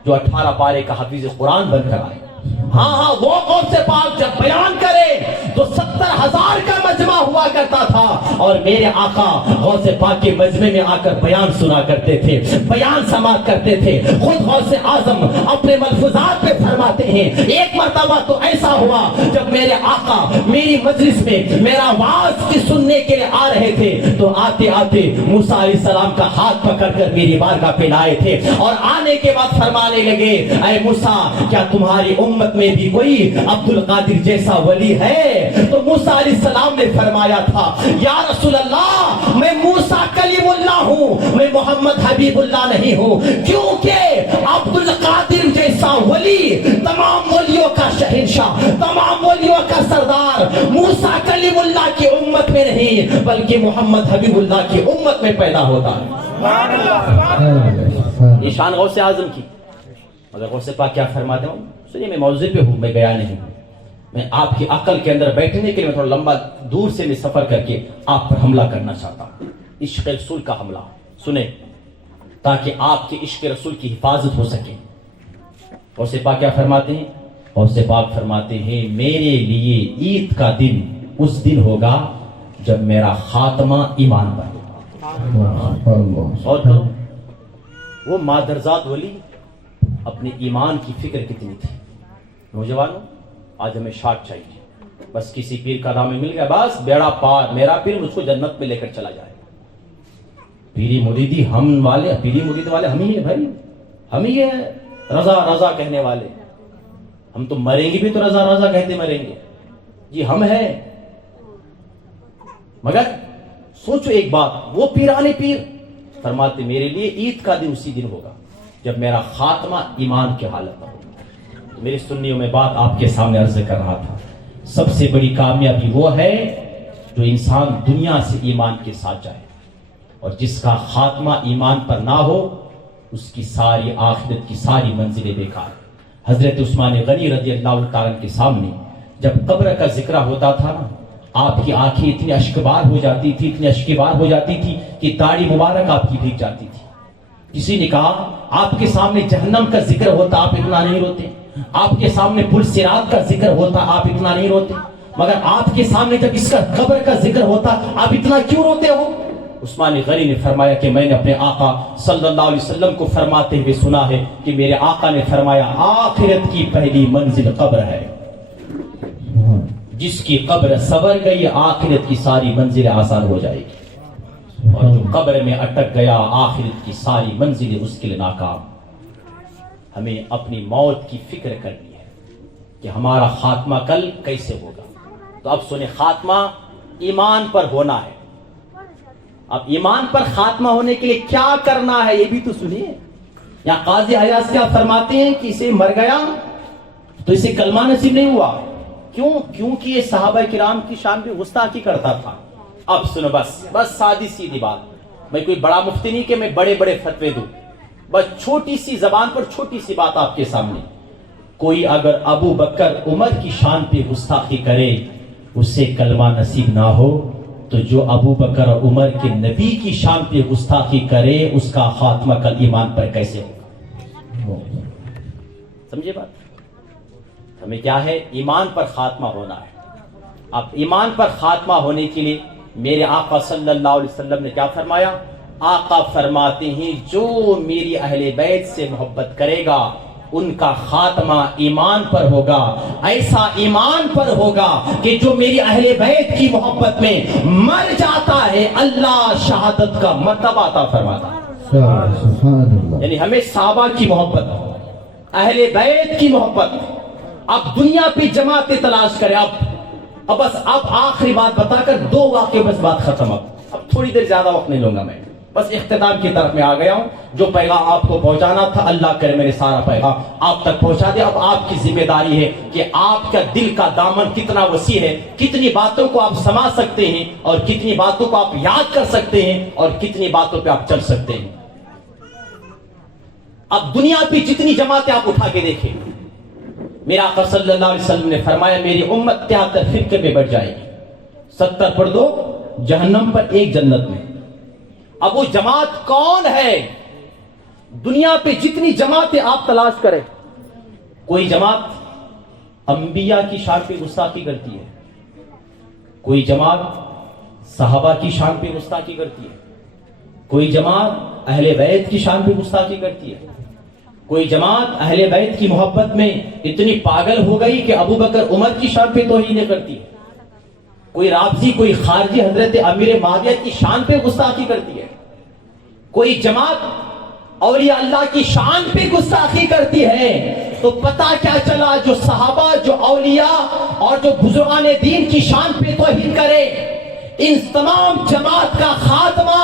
جو 18 پارے کا حفیظ قرآن بن کر آئے؟ ہاں وہ غوث پاک جب بیان کرے تو 70,000 کا مجمع ہوا کرتا تھا، اور میرے آقا غوث پاک کے مجمع میں آ کر بیان سنا کرتے تھے، بیان سماعت کرتے تھے۔ خود غوث اعظم اپنے ملفوظات پہ فرماتے ہیں ایک مرتبہ تو ایسا ہوا جب میرے آقا میری مجلس میں میرا واعظ کی سننے کے لیے آ رہے تھے تو آتے آتے موسیٰ علیہ السلام کا ہاتھ پکڑ کر میری بارگاہ پہ لائے تھے، اور آنے کے بعد فرمانے لگے اے موسیٰ کیا تمہاری امت میں بھی کوئی عبد القادر جیسا ولی ہے؟ تو موسیٰ علیہ السلام نے فرمایا تھا یا رسول اللہ میں موسیٰ کلیم اللہ ہوں، میں محمد حبیب اللہ نہیں ہوں، کیونکہ عبد القادر جیسا ولی تمام ولیوں کا شہنشاہ، تمام ولیوں کا سردار موسیٰ کلیم اللہ کی امت میں نہیں بلکہ محمد حبیب اللہ کی امت میں پیدا ہوتا ہے۔ یہ شان غوث اعظم کی۔ مگر غوث پاک کیا فرماتے ہیں؟ سنیے میں موضوع پہ ہوں، میں گیا نہیں ہوں، میں آپ کی عقل کے اندر بیٹھنے کے لیے میں تھوڑا لمبا دور سے میں سفر کر کے آپ پر حملہ کرنا چاہتا ہوں، عشق رسول کا حملہ سنیں تاکہ آپ کے عشق رسول کی حفاظت ہو سکے۔ غوث پاک کیا فرماتے ہیں؟ غوث پاک فرماتے ہیں میرے لیے عید کا دن اس دن ہوگا جب میرا خاتمہ ایمان پر ہوگا۔ اور کرو وہ مادرزاد ولی اپنے ایمان کی فکر کتنی تھی۔ نوجوانوں آج ہمیں شارٹ چاہیے، بس کسی پیر کا نام مل گیا بس بیڑا پار، میرا پیر مجھ کو جنت میں لے کر چلا جائے۔ پیری مریدی ہم والے، پیری مرید والے ہم ہی ہیں بھائی، ہم ہی ہیں رضا رضا کہنے والے۔ ہم تو مریں گے بھی تو رضا رضا کہتے مریں گے، جی ہم ہیں۔ مگر سوچو ایک بات، وہ پیرانے پیر فرماتے میرے لیے عید کا دن اسی دن ہوگا جب میرا خاتمہ ایمان کی حالت میں ہوگا۔ میری سنیوں میں بات آپ کے سامنے عرض کر رہا تھا، سب سے بڑی کامیابی وہ ہے جو انسان دنیا سے ایمان کے ساتھ جائے، اور جس کا خاتمہ ایمان پر نہ ہو اس کی ساری آخرت کی ساری منزلیں بیکار۔ حضرت عثمان غنی رضی اللہ تعالیٰ کے سامنے جب قبر کا ذکر ہوتا تھا نا، آپ کی آنکھیں اتنی اشکبار ہو جاتی تھی، اتنی اشکبار ہو جاتی تھی کہ داڑھی مبارک آپ کی بھیگ جاتی تھی۔ کسی نے کہا آپ کے سامنے جہنم کا ذکر ہوتا آپ اتنا نہیں روتے، آپ کے سامنے پل صراط کا ذکر ہوتا آپ اتنا نہیں روتے، مگر آپ کے سامنے جب اس کا قبر کا ذکر ہوتا آپ اتنا کیوں روتے ہو؟ عثمان غنی نے فرمایا کہ میں نے اپنے آقا صلی اللہ علیہ وسلم کو فرماتے ہوئے سنا ہے کہ میرے آقا نے فرمایا آخرت کی پہلی منزل قبر ہے، جس کی قبر سنور گئی آخرت کی ساری منزلیں آسان ہو جائے گی، اور جو قبر میں اٹک گیا آخرت کی ساری منزلیں اس کے لیے ناکام۔ ہمیں اپنی موت کی فکر کرنی ہے کہ ہمارا خاتمہ کل کیسے ہوگا۔ تو اب سنیں، خاتمہ ایمان پر ہونا ہے۔ اب ایمان پر خاتمہ ہونے کے لیے کیا کرنا ہے یہ بھی تو سنیے۔ یا قاضی عیاض کیا فرماتے ہیں کہ اسے مر گیا تو اسے کلمہ نصیب نہیں ہوا، کیوں؟ کیونکہ یہ صحابہ کرام کی شان بھی گستاخی کرتا تھا۔ اب سنو، بس سادی سیدھی بات، میں کوئی بڑا مفتی نہیں کہ میں بڑے بڑے فتوے دوں، بس چھوٹی سی زبان پر چھوٹی سی بات آپ کے سامنے۔ کوئی اگر ابو بکر عمر کی شان پہ گستاخی کرے اسے کلمہ نصیب نہ ہو، تو جو ابو بکر اور عمر کے نبی کی شان پہ گستاخی کرے اس کا خاتمہ کل ایمان پر کیسے ہوگا؟ سمجھے بات؟ ہمیں کیا ہے؟ ایمان پر خاتمہ ہونا ہے۔ اب ایمان پر خاتمہ ہونے کے لیے میرے آقا صلی اللہ علیہ وسلم نے کیا فرمایا؟ آقا فرماتے ہیں جو میری اہل بیت سے محبت کرے گا ان کا خاتمہ ایمان پر ہوگا، ایسا ایمان پر ہوگا کہ جو میری اہل بیت کی محبت میں مر جاتا ہے اللہ شہادت کا مرتبہ عطا فرماتا ہے۔ یعنی ہمیں صحابہ کی محبت، اہل بیت کی محبت، اب دنیا پہ جماعتیں تلاش کرے. اب بس اب آخری بات بتا کر 2 واقعے بس بات ختم. اب تھوڑی دیر زیادہ وقت نہیں لوں گا میں, بس اختتام کی طرف میں آ گیا ہوں. جو پیغام آپ کو پہنچانا تھا اللہ کرے میرے سارا پیغام آپ تک پہنچا دے. اب آپ کی ذمہ داری ہے کہ آپ کا دل کا دامن کتنا وسیع ہے, کتنی باتوں کو آپ سما سکتے ہیں اور کتنی باتوں کو آپ یاد کر سکتے ہیں اور کتنی باتوں پہ آپ چل سکتے ہیں. اب دنیا پہ جتنی جماعتیں آپ اٹھا کے دیکھیں, میرا آقا صلی اللہ علیہ وسلم نے فرمایا میری امت 73 فرقے میں بٹ جائے گی, 70 پر 2 جہنم پر 1 جنت میں. اب وہ جماعت کون ہے؟ دنیا پہ جتنی جماعتیں آپ تلاش کریں, کوئی جماعت انبیاء کی شان پہ گستاخی کرتی ہے, کوئی جماعت صحابہ کی شان پہ گستاخی کرتی ہے, کوئی جماعت اہل بیت کی شان پہ گستاخی کرتی ہے, کوئی جماعت اہل بیت کی محبت میں اتنی پاگل ہو گئی کہ ابو بکر عمر کی شان پہ توہین کرتی ہے, کوئی رافضی کوئی خارجی حضرت امیر معاویہ کی شان پہ گستاخی کرتی ہے, کوئی جماعت اولیاء اللہ کی شان پہ گستاخی کرتی ہے. تو پتا کیا چلا, جو صحابہ جو اولیاء اور جو بزرگان دین کی شان پہ توہین کرے, ان تمام جماعت کا خاتمہ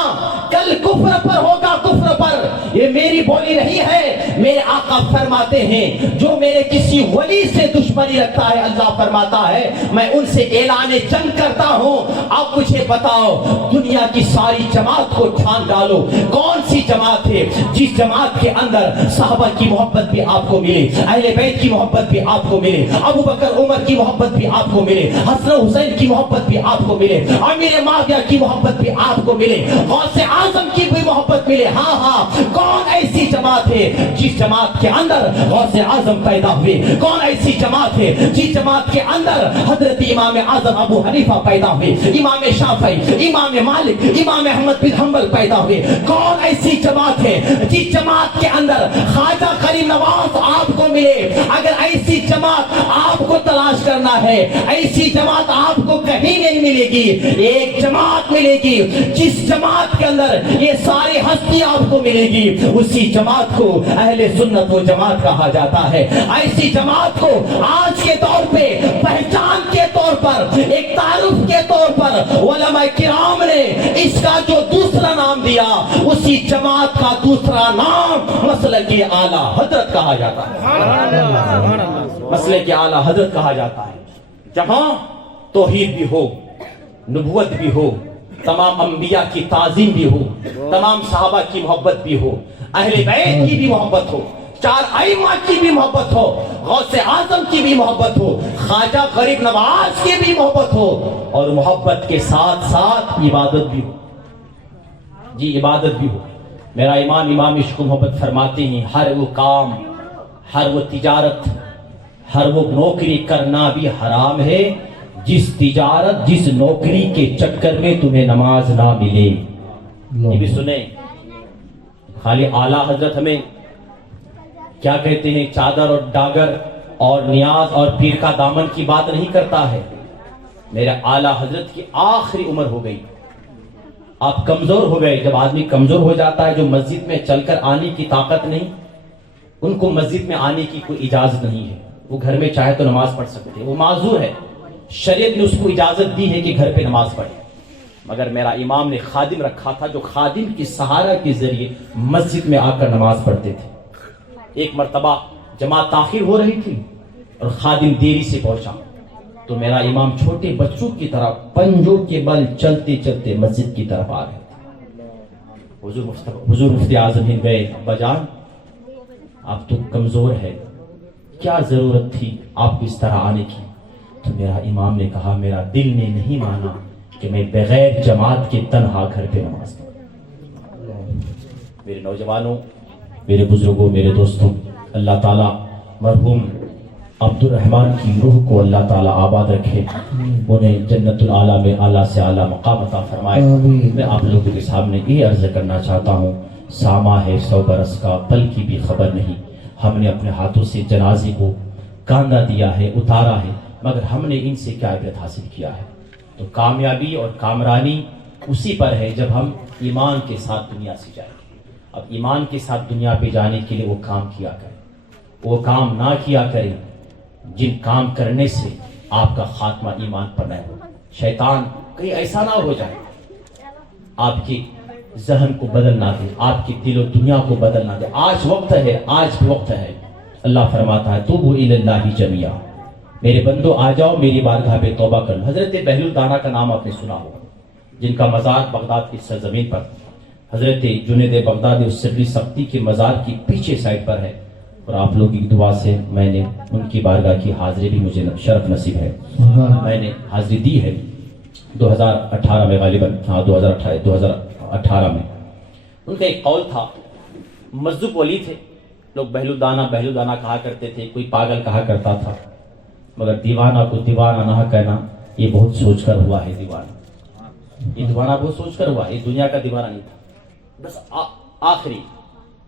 کل کفر پر ہوگا, کفر پر. یہ میری بولی نہیں ہے, میرے آقا فرماتے ہیں جو میرے کسی ولی سے دشمنی رکھتا ہے اللہ فرماتا ہے میں ان سے اعلان جنگ کرتا ہوں. اب مجھے بتاؤ دنیا کی ساری جماعت کو چھان ڈالو, کون سی جماعت ہے جس جماعت کے اندر صحابہ کی محبت بھی آپ کو ملے, اہل بیت کی محبت بھی آپ کو ملے, ابو بکر عمر کی محبت بھی آپ کو ملے, حسن حسین کی محبت بھی آپ کو ملے, امیر معاویہ کی محبت بھی آپ کو ملے, غوث اعظم کی بھی محبت ملے. ہاں ہاں, کون ایسی جماعت ہے جس جماعت کے اندر غوث اعظم پیدا ہوئے؟ کون ایسی جماعت ہے جس جماعت کے اندر حضرت امام اعظم ابو حنیفہ پیدا ہوئے, امام شافعی, امام مالک, امام احمد بن حنبل پیدا ہوئے؟ کون ایسی جماعت ہے جس جماعت کے اندر خواجہ غریب نواز آپ کو ملے؟ اگر ایسی جماعت آپ کو تلاش کرنا ہے, ایسی جماعت آپ کو کہیں نہیں ملے گی. ایک جماعت ملے گی جس جماعت کے اندر یہ ساری ہستی آپ کو ملے گی, اسی جماعت کو اہل سنت و جماعت کہا جاتا ہے. ایسی جماعت کو آج کے دور پہ پہچان کے طور پر, ایک تعارف کے طور پر علماء کرام نے اس کا جو دوسرا نام دیا, اسی جماعت کا دوسرا نام مسلک اعلی حضرت کہا جاتا ہے. مسلک اعلی حضرت کہا جاتا ہے جہاں توحید بھی ہو, نبوت بھی ہو, تمام انبیاء کی تعظیم بھی ہو, تمام صحابہ کی محبت بھی ہو, اہل بیت کی بھی محبت ہو, 4 ائمہ کی بھی محبت ہو, غوث اعظم کی بھی محبت ہو, خواجہ غریب نواز کی بھی محبت ہو, اور محبت کے ساتھ ساتھ عبادت بھی ہو. جی عبادت بھی ہو. میرا امام عشق و محبت فرماتے ہیں ہر وہ کام, ہر وہ تجارت, ہر وہ نوکری کرنا بھی حرام ہے جس تجارت جس نوکری کے چکر میں تمہیں نماز نہ ملے. یہ بھی سنیں, خالی اعلیٰ حضرت ہمیں کیا کہتے ہیں, چادر اور ڈاگر اور نیاز اور پیر کا دامن کی بات نہیں کرتا ہے. میرے اعلیٰ حضرت کی آخری عمر ہو گئی, آپ کمزور ہو گئے. جب آدمی کمزور ہو جاتا ہے, جو مسجد میں چل کر آنے کی طاقت نہیں, ان کو مسجد میں آنے کی کوئی اجازت نہیں ہے. وہ گھر میں چاہے تو نماز پڑھ سکتے ہیں, وہ معذور ہے. شریعت نے اس کو اجازت دی ہے کہ گھر پہ نماز پڑھے, مگر میرا امام نے خادم رکھا تھا جو خادم کی سہارا کے ذریعے مسجد میں آ کر نماز پڑھتے تھے. ایک مرتبہ جماعت تاخیر ہو رہی تھی اور خادم دیری سے پہنچا, تو میرا امام چھوٹے بچوں کی طرح پنجوں کے بل چلتے چلتے مسجد کی طرف آ رہے تھے. حضور مفتی اعظم ہند گئے, ابا جان آپ تو کمزور ہے, کیا ضرورت تھی آپ کو اس طرح آنے کی؟ تو میرا امام نے کہا میرا دل نے نہیں مانا کہ میں بغیر جماعت کے تنہا گھر پہ نماز پڑھوں. میرے نوجوانوں, میرے بزرگوں, میرے دوستوں, اللہ تعالیٰ مرحوم عبد الرحمن کی روح کو اللہ تعالیٰ آباد رکھے, انہیں جنت العالیٰ میں اعلیٰ سے اعلیٰ مقام عطا فرمائے. میں آپ لوگوں کے سامنے یہ عرض کرنا چاہتا ہوں, ساما ہے 100 برس کا, پل کی بھی خبر نہیں. ہم نے اپنے ہاتھوں سے جنازے کو کاندھا دیا ہے, اتارا ہے, مگر ہم نے ان سے کیا عبرت حاصل کیا ہے؟ تو کامیابی اور کامرانی اسی پر ہے جب ہم ایمان کے ساتھ دنیا سے جائیں. اب ایمان کے ساتھ دنیا پہ جانے کے لیے وہ کام کیا کریں, وہ کام نہ کیا کریں جن کام کرنے سے آپ کا خاتمہ ایمان پر نہ ہو. شیطان کہیں ایسا نہ ہو جائے آپ کی ذہن کو بدلنا دے, آپ کی دل و دنیا کو بدلنا دے. آج وقت ہے, آج بھی وقت ہے. اللہ فرماتا ہے توبوا الی اللہ جمیعا, میرے بندو آ جاؤ میری بارگاہ پہ توبہ کر لو. حضرت بہلول دانا کا نام آپ نے سنا ہوگا, جن کا مزار بغداد کی سرزمین پر حضرت جنید بغدادی السری سختی کے مزار کی پیچھے سائڈ پر ہے. اور آپ لوگوں کی دعا سے میں نے ان کی بارگاہ کی حاضری بھی مجھے شرف نصیب ہے. میں نے حاضری دی ہے 2018 میں, غالباً 2018 میں. ان کا ایک قول تھا, مجذوب ولی تھے لوگ, بہلول دانا کہا کرتے تھے, کوئی پاگل کہا کرتا تھا, مگر دیوانہ کو دیوانہ نہ کہنا یہ بہت سوچ کر ہوا ہے. یہ دیوانہ بہت سوچ کر ہوا ہے, یہ دنیا کا دیوانہ نہیں تھا. بس آخری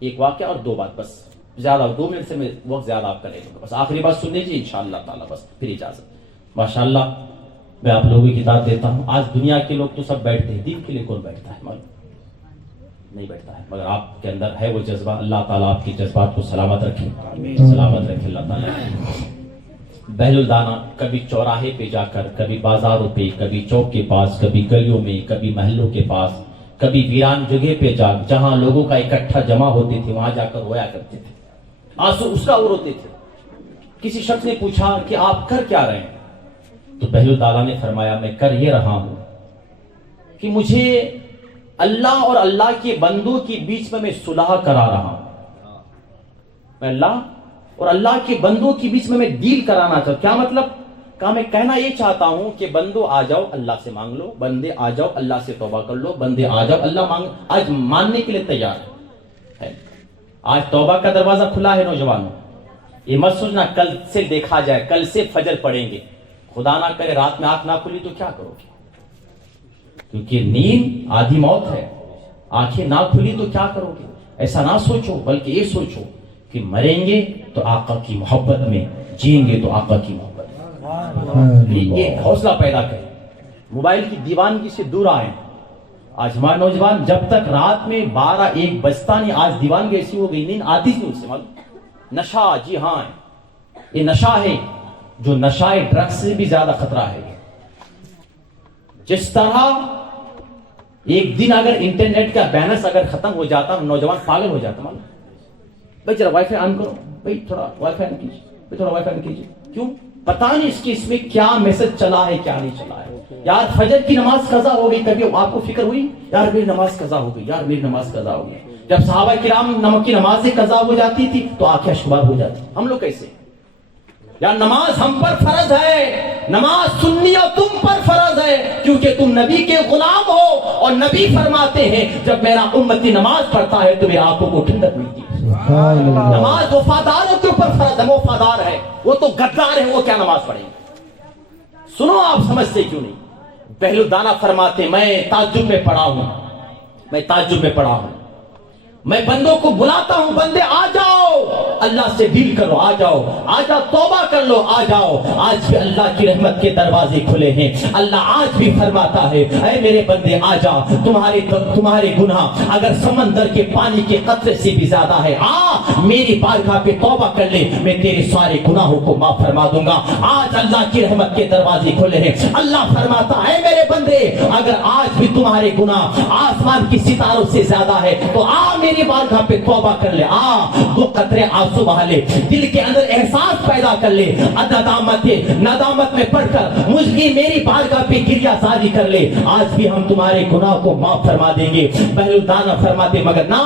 ایک واقعہ اور 2 بات, بس زیادہ 2 منٹ سے میں وقت زیادہ آپ کا نہیں لوں گا, بس آخری بات سن لیجیے انشاءاللہ تعالیٰ, بس پھر اجازت. ماشاءاللہ میں آپ لوگوں کی کتاب دیتا ہوں. آج دنیا کے لوگ تو سب بیٹھتے ہیں, دین کے لیے کون بیٹھتا ہے؟ معلوم نہیں بیٹھتا ہے, مگر آپ کے اندر ہے وہ جذبہ. اللہ تعالیٰ آپ کے جذبات کو سلامت رکھے, سلامت رکھے اللہ تعالیٰ. بہلول دانا کبھی چوراہے پہ جا کر, کبھی بازاروں پہ, کبھی چوک کے پاس, کبھی گلیوں میں, کبھی محلوں کے پاس, کبھی ویران جگہ پہ جا جہاں لوگوں کا اکٹھا جمع ہوتے تھے وہاں جا کر رویا کرتے تھے, آنسو اس کا روتے تھے. کسی شخص نے پوچھا کہ آپ کر کیا رہے ہیں؟ تو بہلول دانا نے فرمایا میں کر یہ رہا ہوں کہ مجھے اللہ اور اللہ کے بندوں کے بیچ میں صلح کرا رہا ہوں. میں اللہ اور اللہ کے بندوں کے بیچ میں ڈیل کرانا چاہتا ہوں. کیا مطلب؟ کہا میں کہنا یہ چاہتا ہوں کہ بندو آ جاؤ اللہ سے مانگ لو, بندے آ جاؤ اللہ سے توبہ کر لو, بندے آ جاؤ اللہ مانگ. آج ماننے کے لیے تیار ہے. آج توبہ کا دروازہ کھلا ہے نوجوانوں. یہ مت سوچنا کل سے دیکھا جائے, کل سے فجر پڑھیں گے, خدا نہ کرے رات میں آنکھ نہ کھلی تو کیا کرو گے؟ کیونکہ نیند آدھی موت ہے. آنکھیں نہ کھلی تو کیا کرو گے؟ ایسا نہ سوچو, بلکہ یہ سوچو کہ مریں گے تو آقا کی محبت میں, جئیں گے تو آقا کی محبت میں. یہ حوصلہ پیدا کریں. موبائل کی دیوانگی سے دور آئیں. آج ہمارے نوجوان جب تک رات میں 12-1 بجتا نہیں, آج دیوانگی ایسی ہو گئی, نیند آتی نہیں اس سے. نشہ, جی ہاں یہ نشہ ہے جو نشہ ڈرگس سے بھی زیادہ خطرہ ہے. جس طرح ایک دن اگر انٹرنیٹ کا بیلنس اگر ختم ہو جاتا, نوجوان پاگل ہو جاتا. معلوم بھائی ذرا وائی فائی آن کرو, بھائی تھوڑا وائی فائی آن کیجیے, تھوڑا وائی فائی آن کیجیے. کیوں؟ پتا نہیں اس میں کیا میسج چلا ہے کیا نہیں چلا ہے. یار فجر کی نماز قضا ہو گئی, کبھی آپ کو فکر ہوئی یار میری نماز قضا ہو گئی, یار میری نماز قضا ہو گئی؟ جب صحابہ کرام کی نمازیں قضا ہو جاتی تھی تو آنکھیں اشکبار ہو جاتی. ہم لوگ کیسے؟ یا نماز ہم پر فرض ہے, نماز سنی اور تم پر فرض ہے, کیونکہ تم نبی کے غلام ہو, اور نبی فرماتے ہیں جب میرا امتی نماز پڑھتا ہے تو میری آنکھوں کو ٹھنڈک ملتی ہے. نماز وفاداروں کے اوپر فرض ہے, وفادار ہے, وہ تو غدار ہے, وہ کیا نماز پڑھیں گے؟ سنو آپ سمجھتے کیوں نہیں؟ بہلول دانا فرماتے میں تعجب میں پڑا ہوں, میں تعجب میں پڑا ہوں, میں بندوں کو بلاتا ہوں, بندے آ جاؤ اللہ سے ڈیل کرو, آ جاؤ, آ جاؤ توبہ کر لو, آ جاؤ. آج بھی اللہ کی رحمت کے دروازے کھلے ہیں. اللہ آج بھی فرماتا ہے اے میرے بندے آ جاؤ, تمہارے گناہ اگر سمندر کے پانی کے قطرے سے بھی زیادہ ہے, آ میری بارگاہ پہ توبہ کر لے, میں تیرے سارے گناہوں کو معاف فرما دوں گا. آج اللہ کی رحمت کے دروازے کھلے ہیں. اللہ فرماتا ہے میرے بندے اگر آج بھی تمہارے گناہ آسمان کی ستاروں سے زیادہ ہے تو آ میری بارگاہ پہ توبہ کر لے, آ 2 قطرے آنسو بہا لے, دل کے اندر احساس پیدا کر لے, ندامت میں پڑھ کر مجھ کی میری بارگاہ پہ گریہ ساری کر لے. آج بھی ہم تمہارے گناہ کو معاف فرما دیں گے. بہلول دانا فرماتے مگر نہ,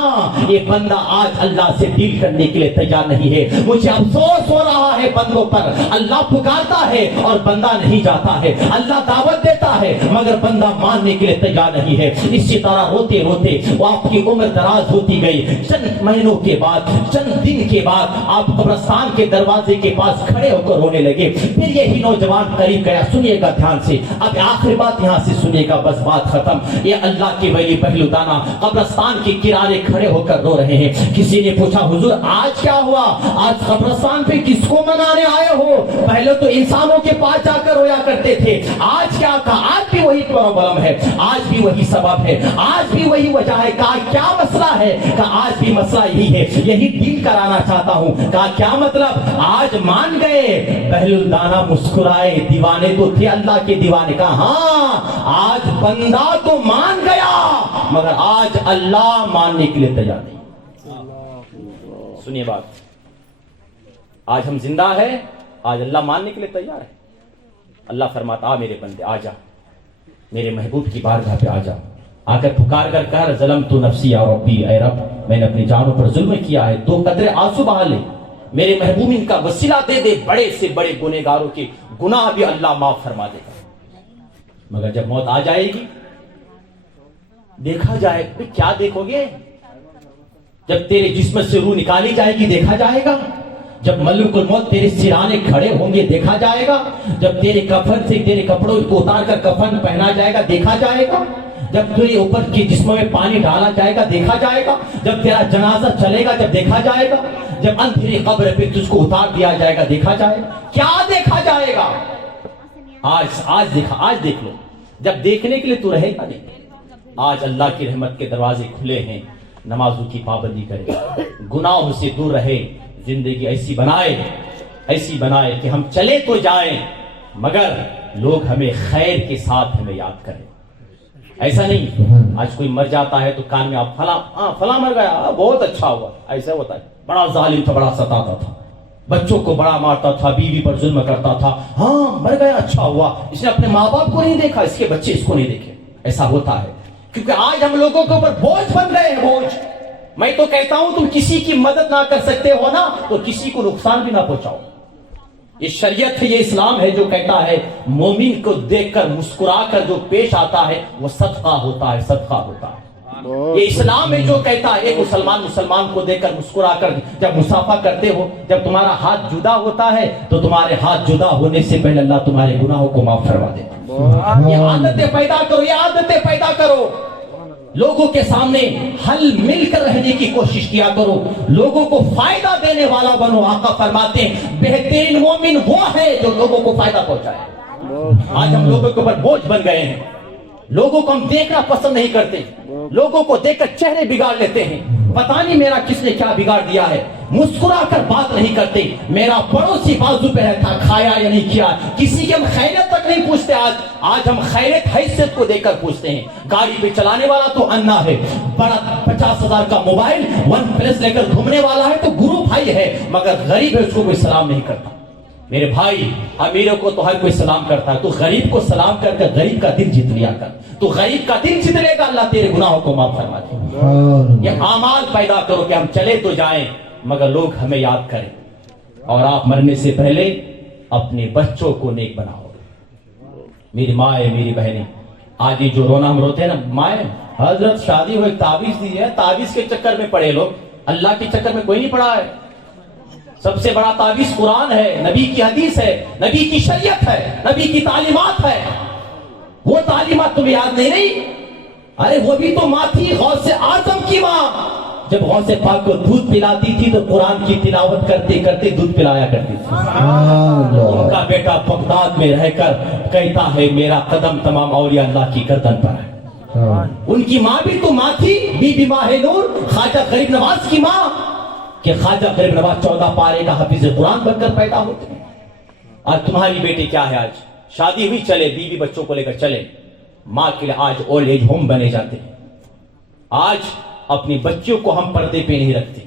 یہ بندہ آج اللہ سے ڈیل کرنے کے لیے تیار نہیں ہے. مجھے افسوس ہو رہا ہے بندوں پر. اللہ پکارتا ہے اور بندہ نہیں جاتا ہے, اللہ دعوت دیتا ہے مگر بندہ ماننے کے لیے تیار نہیں ہے. اسی طرح روتے روتے وہ آپ کی عمر دراز ہوتی گئی. چند مہینوں کے بعد, چند دن کے بعد آپ قبرستان کے دروازے کے پاس کھڑے ہو کر رونے لگے. پھر یہی نوجوان قریب گیا, سنیے گا دھیان سے, اب آخری بات یہاں سے سنیے گا, بس بات ختم. یہ اللہ کے ولی بہلول دانا قبرستان کے کنارے کھڑے ہو کر رو رہے ہیں. کسی نے پوچھا حضور آج کیا ہوا, آج قبرستان پہ کس کو منانے آئے ہو؟ پہلے تو انسانوں کے پاس جا کر رویا کرتے تھے, آج کیا کہا؟ آج بھی وہی پرابلم ہے, آج بھی وہی سبب ہے, آج بھی وہی وجہ ہے. کہا کیا مسئلہ ہے؟ کہا آج بھی مسئلہ یہی ہے, یہی دین کرانا چاہتا چاہتا ہوں. کہا کیا مطلب؟ آج مان گئے. بہل الدانا مسکرائے. دیوانے تو تھے اللہ کے دیوانے. کہا ہاں آج بندہ تو مان گیا مگر آج اللہ ماننے کے لیے تیار نہیں. سنیے بات, آج ہم زندہ ہیں, آج اللہ ماننے کے لیے تیار ہے. اللہ فرماتا آ میرے بندے آ جا, میرے محبوب کی بارگاہ پہ آ جا. آ کر پکار کر کہا ظلمت نفسی یا ربی, اے رب میں نے اپنی جانوں پر ظلم کیا ہے, 2 قطرے آنسو بہا لے, میرے محبوب ان کا وسیلہ دے دے, بڑے سے بڑے گنہگاروں کے گناہ بھی اللہ معاف فرما دے گا. مگر جب موت آ جائے گی دیکھا جائے. کیا دیکھو گے؟ جب تیرے جسم سے روح نکالی جائے گی دیکھا جائے گا. جب ملک الموت تیرے سرانے کھڑے ہوں گے دیکھا جائے گا. جب تیرے کفن سے تیرے کپڑوں کو اتار کر کفن پہنا جائے گا دیکھا جائے گا. جب تیرے اوپر کے جسم میں پانی ڈالا جائے گا دیکھا جائے گا. جب تیرا جنازہ چلے گا جب دیکھا جائے گا. جب اندھیری قبر پہ تجھ کو اتار دیا جائے گا دیکھا جائے گا. کیا دیکھا جائے گا؟ آج دیکھ لو. جب دیکھنے کے لیے تو رہے گا نہیں. آج اللہ کی رحمت کے دروازے کھلے ہیں. نمازوں کی پابندی کرے, گناہوں سے دور رہے, زندگی ایسی بنائے کہ ہم چلے تو جائیں مگر لوگ ہمیں خیر کے ساتھ ہمیں یاد کریں. ایسا نہیں آج کوئی مر جاتا ہے تو کان میں آپ فلاں مر گیا, بہت اچھا ہوا. ایسا ہوتا ہے, بڑا ظالم تھا, بڑا ستاتا تھا, بچوں کو بڑا مارتا تھا, بیوی پر ظلم کرتا تھا, ہاں مر گیا اچھا ہوا, اس نے اپنے ماں باپ کو نہیں دیکھا, اس کے بچے اس کو نہیں دیکھے. ایسا ہوتا ہے کیونکہ آج ہم لوگوں کے اوپر بوجھ بن گئے ہیں, بوجھ. میں تو کہتا ہوں تم کسی کی مدد نہ کر سکتے ہو نا تو کسی کو نقصان بھی نہ پہنچاؤ. یہ شریعت ہے, یہ اسلام ہے جو کہتا ہے مومن کو دیکھ کر مسکرا کر جو پیش آتا ہے وہ صدقہ ہوتا ہے, صدقہ ہوتا ہے. یہ اسلام ہے جو کہتا ہے ایک مسلمان کو دیکھ کر مسکرا کر جب مسافہ کرتے ہو, جب تمہارا ہاتھ جدا ہوتا ہے تو تمہارے ہاتھ جدا ہونے سے پہلے اللہ تمہارے گناہوں کو معاف کروا دیتا ہے. یہ عادتیں پیدا کرو. لوگوں کے سامنے ہل مل کر رہنے کی کوشش کیا کرو, لوگوں کو فائدہ دینے والا بنو. آقا فرماتے ہیں بہترین مومن وہ ہے جو لوگوں کو فائدہ پہنچائے. آج ہم لوگوں کے اوپر بوجھ بن گئے ہیں, لوگوں کو ہم دیکھنا پسند نہیں کرتے, لوگوں کو دیکھ کر چہرے بگاڑ لیتے ہیں. پتہ نہیں میرا کس نے کیا بگاڑ دیا ہے. مسکرا کر بات نہیں کرتے, میرا پڑوسی بازو پہ رہتا, کھایا یا نہیں کیا, کسی کی ہم خیریت تک نہیں پوچھتے. آج ہم خیریت حیثیت کو دیکھ کر پوچھتے ہیں. گاڑی پہ چلانے والا تو انا ہے, بڑا 50,000 کا موبائل ون پلس لے کر گھومنے والا ہے تو گرو بھائی ہے, مگر غریب ہے اس کو کوئی سلام نہیں کرتا. میرے بھائی امیروں کو تو ہر کوئی سلام کرتا ہے, تو غریب کو سلام کر کر غریب کا دل جیت لیا کر. تو غریب کا دل جیت لے گا, اللہ تیرے گناہوں کو معاف فرما دے گا. یہ اعمال پیدا کرو کہ ہم چلے تو جائیں مگر لوگ ہمیں یاد کریں. اور آپ مرنے سے پہلے اپنے بچوں کو نیک بناؤ. میری ماں ہے, میری بہنیں, آج یہ جو رونا ہم روتے ہیں نا, مائیں حضرت شادی ہو ایک تعویذ دی ہے, تعویذ کے چکر میں پڑے لوگ, اللہ کے چکر میں کوئی نہیں پڑا ہے. سب سے بڑا تعویذ قرآن ہے, نبی کی حدیث ہے, نبی کی شریعت ہے, نبی کی تعلیمات ہے. وہ تعلیمات تمہیں یاد نہیں رہی؟ ارے وہ بھی تو ماں تھی, غوث اعظم کی ماں. جب غوث پاک کو دودھ پلاتی تھی تو قرآن کی تلاوت کرتے کرتے دودھ پلایا کرتی تھی. ان کا بیٹا بغداد میں رہ کر کہتا ہے میرا قدم تمام اولیاء اللہ کی گردن پر ہے. ان کی ماں بھی تو ماں تھی, بی بی ماہ نور, خواجہ غریب نواز کی ماں, کہ خواجہ غریب نواز 14 پارے کا حافظ قرآن بن کر پیدا ہوتے ہیں. اور تمہاری بیٹی کیا ہے, آج شادی ہوئی چلے, بیوی بچوں کو لے کر چلے, ماں کے لیے آج اولڈ ایج ہوم بنے جاتے ہیں. آج اپنی بچیوں کو ہم پردے پہ نہیں رکھتے.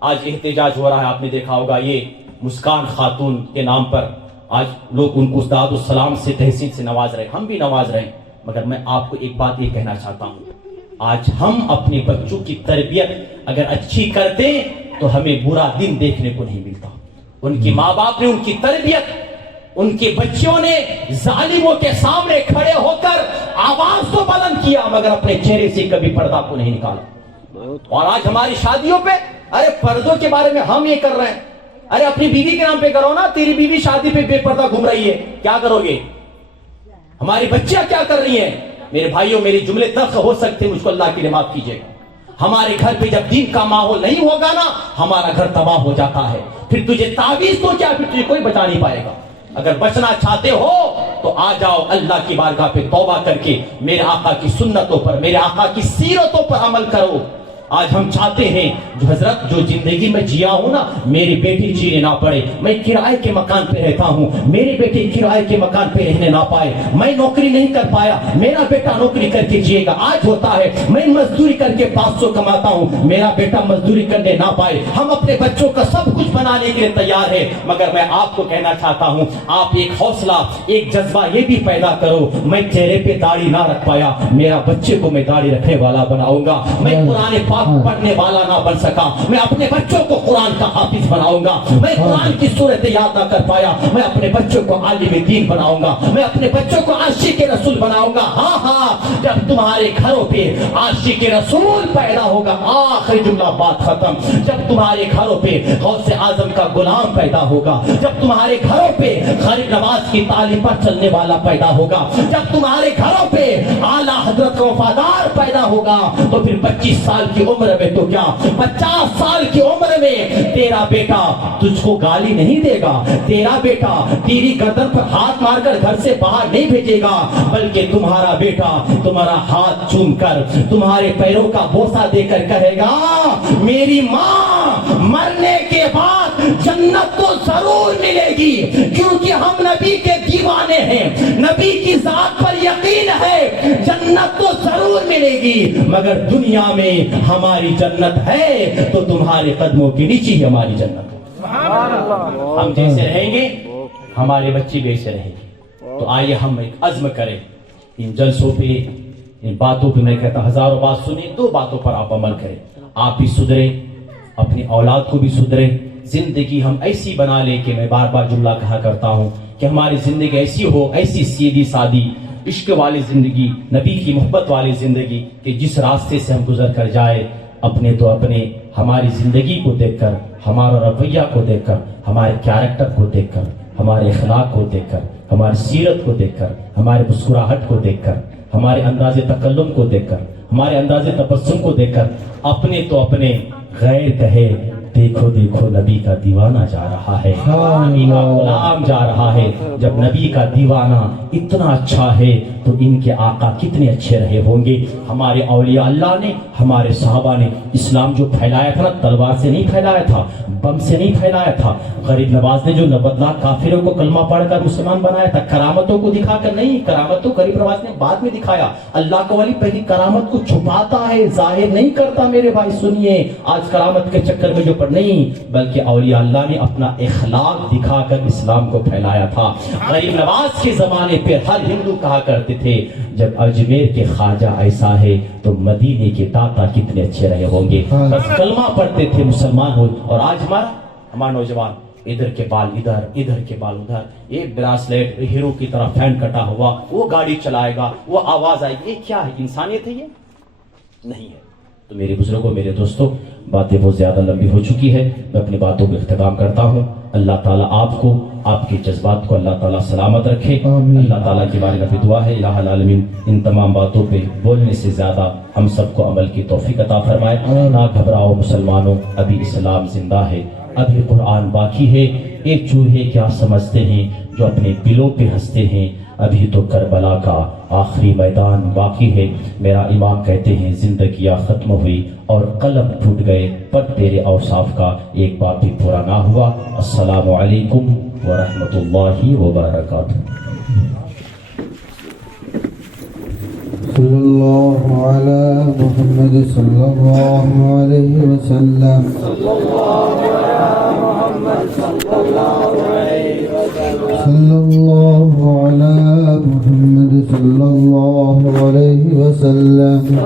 آج احتجاج ہو رہا ہے, آپ نے دیکھا ہوگا, یہ مسکان خاتون کے نام پر آج لوگ ان کو داد السلام سے تحسین سے نواز رہے, ہم بھی نواز رہے. مگر میں آپ کو ایک بات یہ کہنا چاہتا ہوں, آج ہم اپنے بچوں کی تربیت اگر اچھی کرتے تو ہمیں برا دن دیکھنے کو نہیں ملتا. ان کی ماں باپ نے ان کی تربیت, ان کے بچوں نے ظالموں کے سامنے کھڑے ہو کر آواز تو بلند کیا مگر اپنے چہرے سے کبھی پردہ کو نہیں نکالا. اور آج ہماری شادیوں پہ ارے پردوں کے بارے میں ہم یہ کر رہے ہیں. ارے اپنی بیوی کے نام پہ کرو نا, تیری بیوی شادی پہ بے پردہ گھوم رہی ہے, کیا کرو گے؟ ہماری بچیاں کیا کر رہی ہیں؟ میرے بھائیوں میرے جملے تلخ ہو سکتے ہیں, مجھ کو اللہ کے لیے معاف کیجیے گا. ہمارے گھر پہ جب دین کا ماحول نہیں ہوگا نا, ہمارا گھر تباہ ہو جاتا ہے. پھر تجھے تعویذ تو کیا, پھر تجھے کوئی بچا نہیں پائے گا. اگر بچنا چاہتے ہو تو آ جاؤ اللہ کی بارگاہ پہ توبہ کر کے میرے آقا کی سنتوں پر, میرے آقا کی سیرتوں پر عمل کرو. آج ہم چاہتے ہیں جو حضرت جو زندگی میں جیا ہوں نا میری بیٹی جینے نہ پڑے. میں کرائے کے مکان پہ رہتا ہوں, میری بیٹی کرائے کے مکان پہ رہنے نہ پائے. میں نوکری نہیں کر پایا, میرا بیٹا نوکری کر کے جیے گا. آج ہوتا ہے میں مزدوری کر کے 500 کماتا ہوں, میرا بیٹا مزدوری کرنے نہ پائے. ہم اپنے بچوں کا سب کچھ بنانے کے لیے تیار ہے, مگر میں آپ کو کہنا چاہتا ہوں آپ ایک حوصلہ ایک جذبہ یہ بھی پیدا کرو. میں چہرے پہ داڑھی نہ رکھ پایا, میرا بچے کو میں داڑھی رکھنے والا بناؤں گا. میں قرآن پاک پڑھنے والا نہ بن سکا, میں اپنے بچوں کو قرآن کا حافظ بناؤں گا. میں قرآن کی صورتیں یاد نہ کر پایا, میں اپنے بچوں کو عالم دین بناؤں گا. میں اپنے بچوں کو عاشق رسول بناؤں گا. ہاں ہاں, جب تمہارے گھروں پہ عاشق رسول پیدا ہوگا, آخری جملہ بات ختم. جب تمہارے گھروں پہ غوث اعظم کا غلام پیدا ہوگا, جب تمہارے گھروں پہ غریب نواز کی تعلیم پر چلنے والا پیدا ہوگا, جب تمہارے گھروں پہ اعلیٰ حضرت کا وفادار پیدا ہوگا, تو پھر 25 سال کی عمر میں تو کیا 50 سال کی عمر میں تیرا بیٹا تجھ کو گالی نہیں دے گا. تیرا بیٹا تیری گردن پر ہاتھ مار کر گھر سے باہر نہیں بھیجے گا, بلکہ تمہارا بیٹا تمہارا ہاتھ چوم کر تمہارے پیروں کا بوسہ دے کر کہے گا میری ماں مرنے کے بعد جنت تو ضرور ملے گی, کیونکہ ہم نبی کے دیوانے ہیں, نبی کی ذات پر یقین ہے, جنت تو ضرور ملے گی, مگر دنیا میں ہماری جنت ہے تو تمہارے قدموں کے نیچے ہی ہماری جنت ہے. ہم جیسے رہیں گے ہمارے بچے بھی ایسے رہیں گے. تو آئیے ہم ایک عزم کریں, ان جلسوں پہ ان باتوں پہ میں کہتا ہزاروں بات سنیں, 2 باتوں پر آپ عمل کریں. آپ بھی سدھریں, اپنی اولاد کو بھی سدھریں. زندگی ہم ایسی بنا لیں کہ میں بار بار جملہ کہا کرتا ہوں کہ ہماری زندگی ایسی ہو, ایسی سیدھی سادی عشق والی زندگی, نبی کی محبت والی زندگی, کہ جس راستے سے ہم گزر کر جائے اپنے تو اپنے ہماری زندگی کو دیکھ کر, ہمارا رویہ کو دیکھ کر, ہمارے کیریکٹر کو دیکھ کر, ہمارے اخلاق کو دیکھ کر, ہماری سیرت کو دیکھ کر, ہمارے مسکراہٹ کو دیکھ کر, ہمارے انداز تکلم کو دیکھ کر, ہمارے انداز تبسم کو دیکھ کر اپنے تو اپنے غیر کہے دیکھو دیکھو نبی کا دیوانہ جا رہا ہے, نبی کا غلام جا رہا ہے. جب نبی کا دیوانہ اتنا اچھا ہے تو ان کے آقا کتنے اچھے رہے ہوں گے. ہمارے اولیاء اللہ نے, ہمارے صحابہ نے اسلام جو پھیلایا تھا نا, تلوار سے نہیں پھیلایا تھا, بم سے نہیں پھیلایا تھا. غریب نواز نے جو 90 لاکھ کافروں کو کلمہ پڑھ کر مسلمان بنایا تھا, کرامتوں کو دکھا کر نہیں. کرامت تو غریب نواز نے بعد میں دکھایا. اللہ کا ولی پہلی کرامت کو چھپاتا ہے, ظاہر نہیں کرتا. میرے بھائی سنیے, آج کرامت کے چکر میں جو نہیں, بلکہ اولیاء اللہ نے اپنا اخلاق دکھا کر اسلام کو پھیلایا تھا. غریب نواز کے زمانے پہ ہر ہندو کہا کرتے تھے جب اجمیر کے خواجہ ایسا ہے تو مدینے کے داتا کتنے اچھے رہے ہوں گے. بس کلمہ پڑھتے تھے, مسلمان ہو. اور آج ہمارا نوجوان ادھر کے بال ادھر, ادھر کے بال ادھر, ایک براسلیٹ ہیرو کی طرح فین کٹا ہوا, وہ گاڑی چلائے گا, وہ آواز آئے گی. یہ کیا ہے؟ انسانیت ہے یہ؟ نہیں ہے. تو میرے بزرگوں, میرے دوستوں, باتیں بہت زیادہ لمبی ہو چکی ہے, میں اپنی باتوں کو اختتام کرتا ہوں. اللہ تعالیٰ آپ کو, آپ کے جذبات کو اللہ تعالیٰ سلامت رکھے. اللہ تعالیٰ کی بارے میں دعا ہے الہ العالمین ان تمام باتوں پہ بولنے سے زیادہ ہم سب کو عمل کی توفیق عطا فرمائے. نہ گھبراؤ مسلمانوں, ابھی اسلام زندہ ہے, ابھی قرآن باقی ہے. ایک چوہے کیا سمجھتے ہیں جو اپنے دلوں پہ ہنستے ہیں, ابھی تو کربلا کا آخری میدان باقی ہے. میرا امام کہتے ہیں زندگیاں ختم ہوئی اور قلم ٹوٹ گئے, پر تیرے اوصاف کا ایک بار بھی پورا نہ ہوا. السلام علیکم ورحمۃ اللہ وبرکاتہ. صلی اللہ علی محمد صلی اللہ علیہ وسلم. صلی اللہ علی محمد صلی اللہ علیہ وسلم.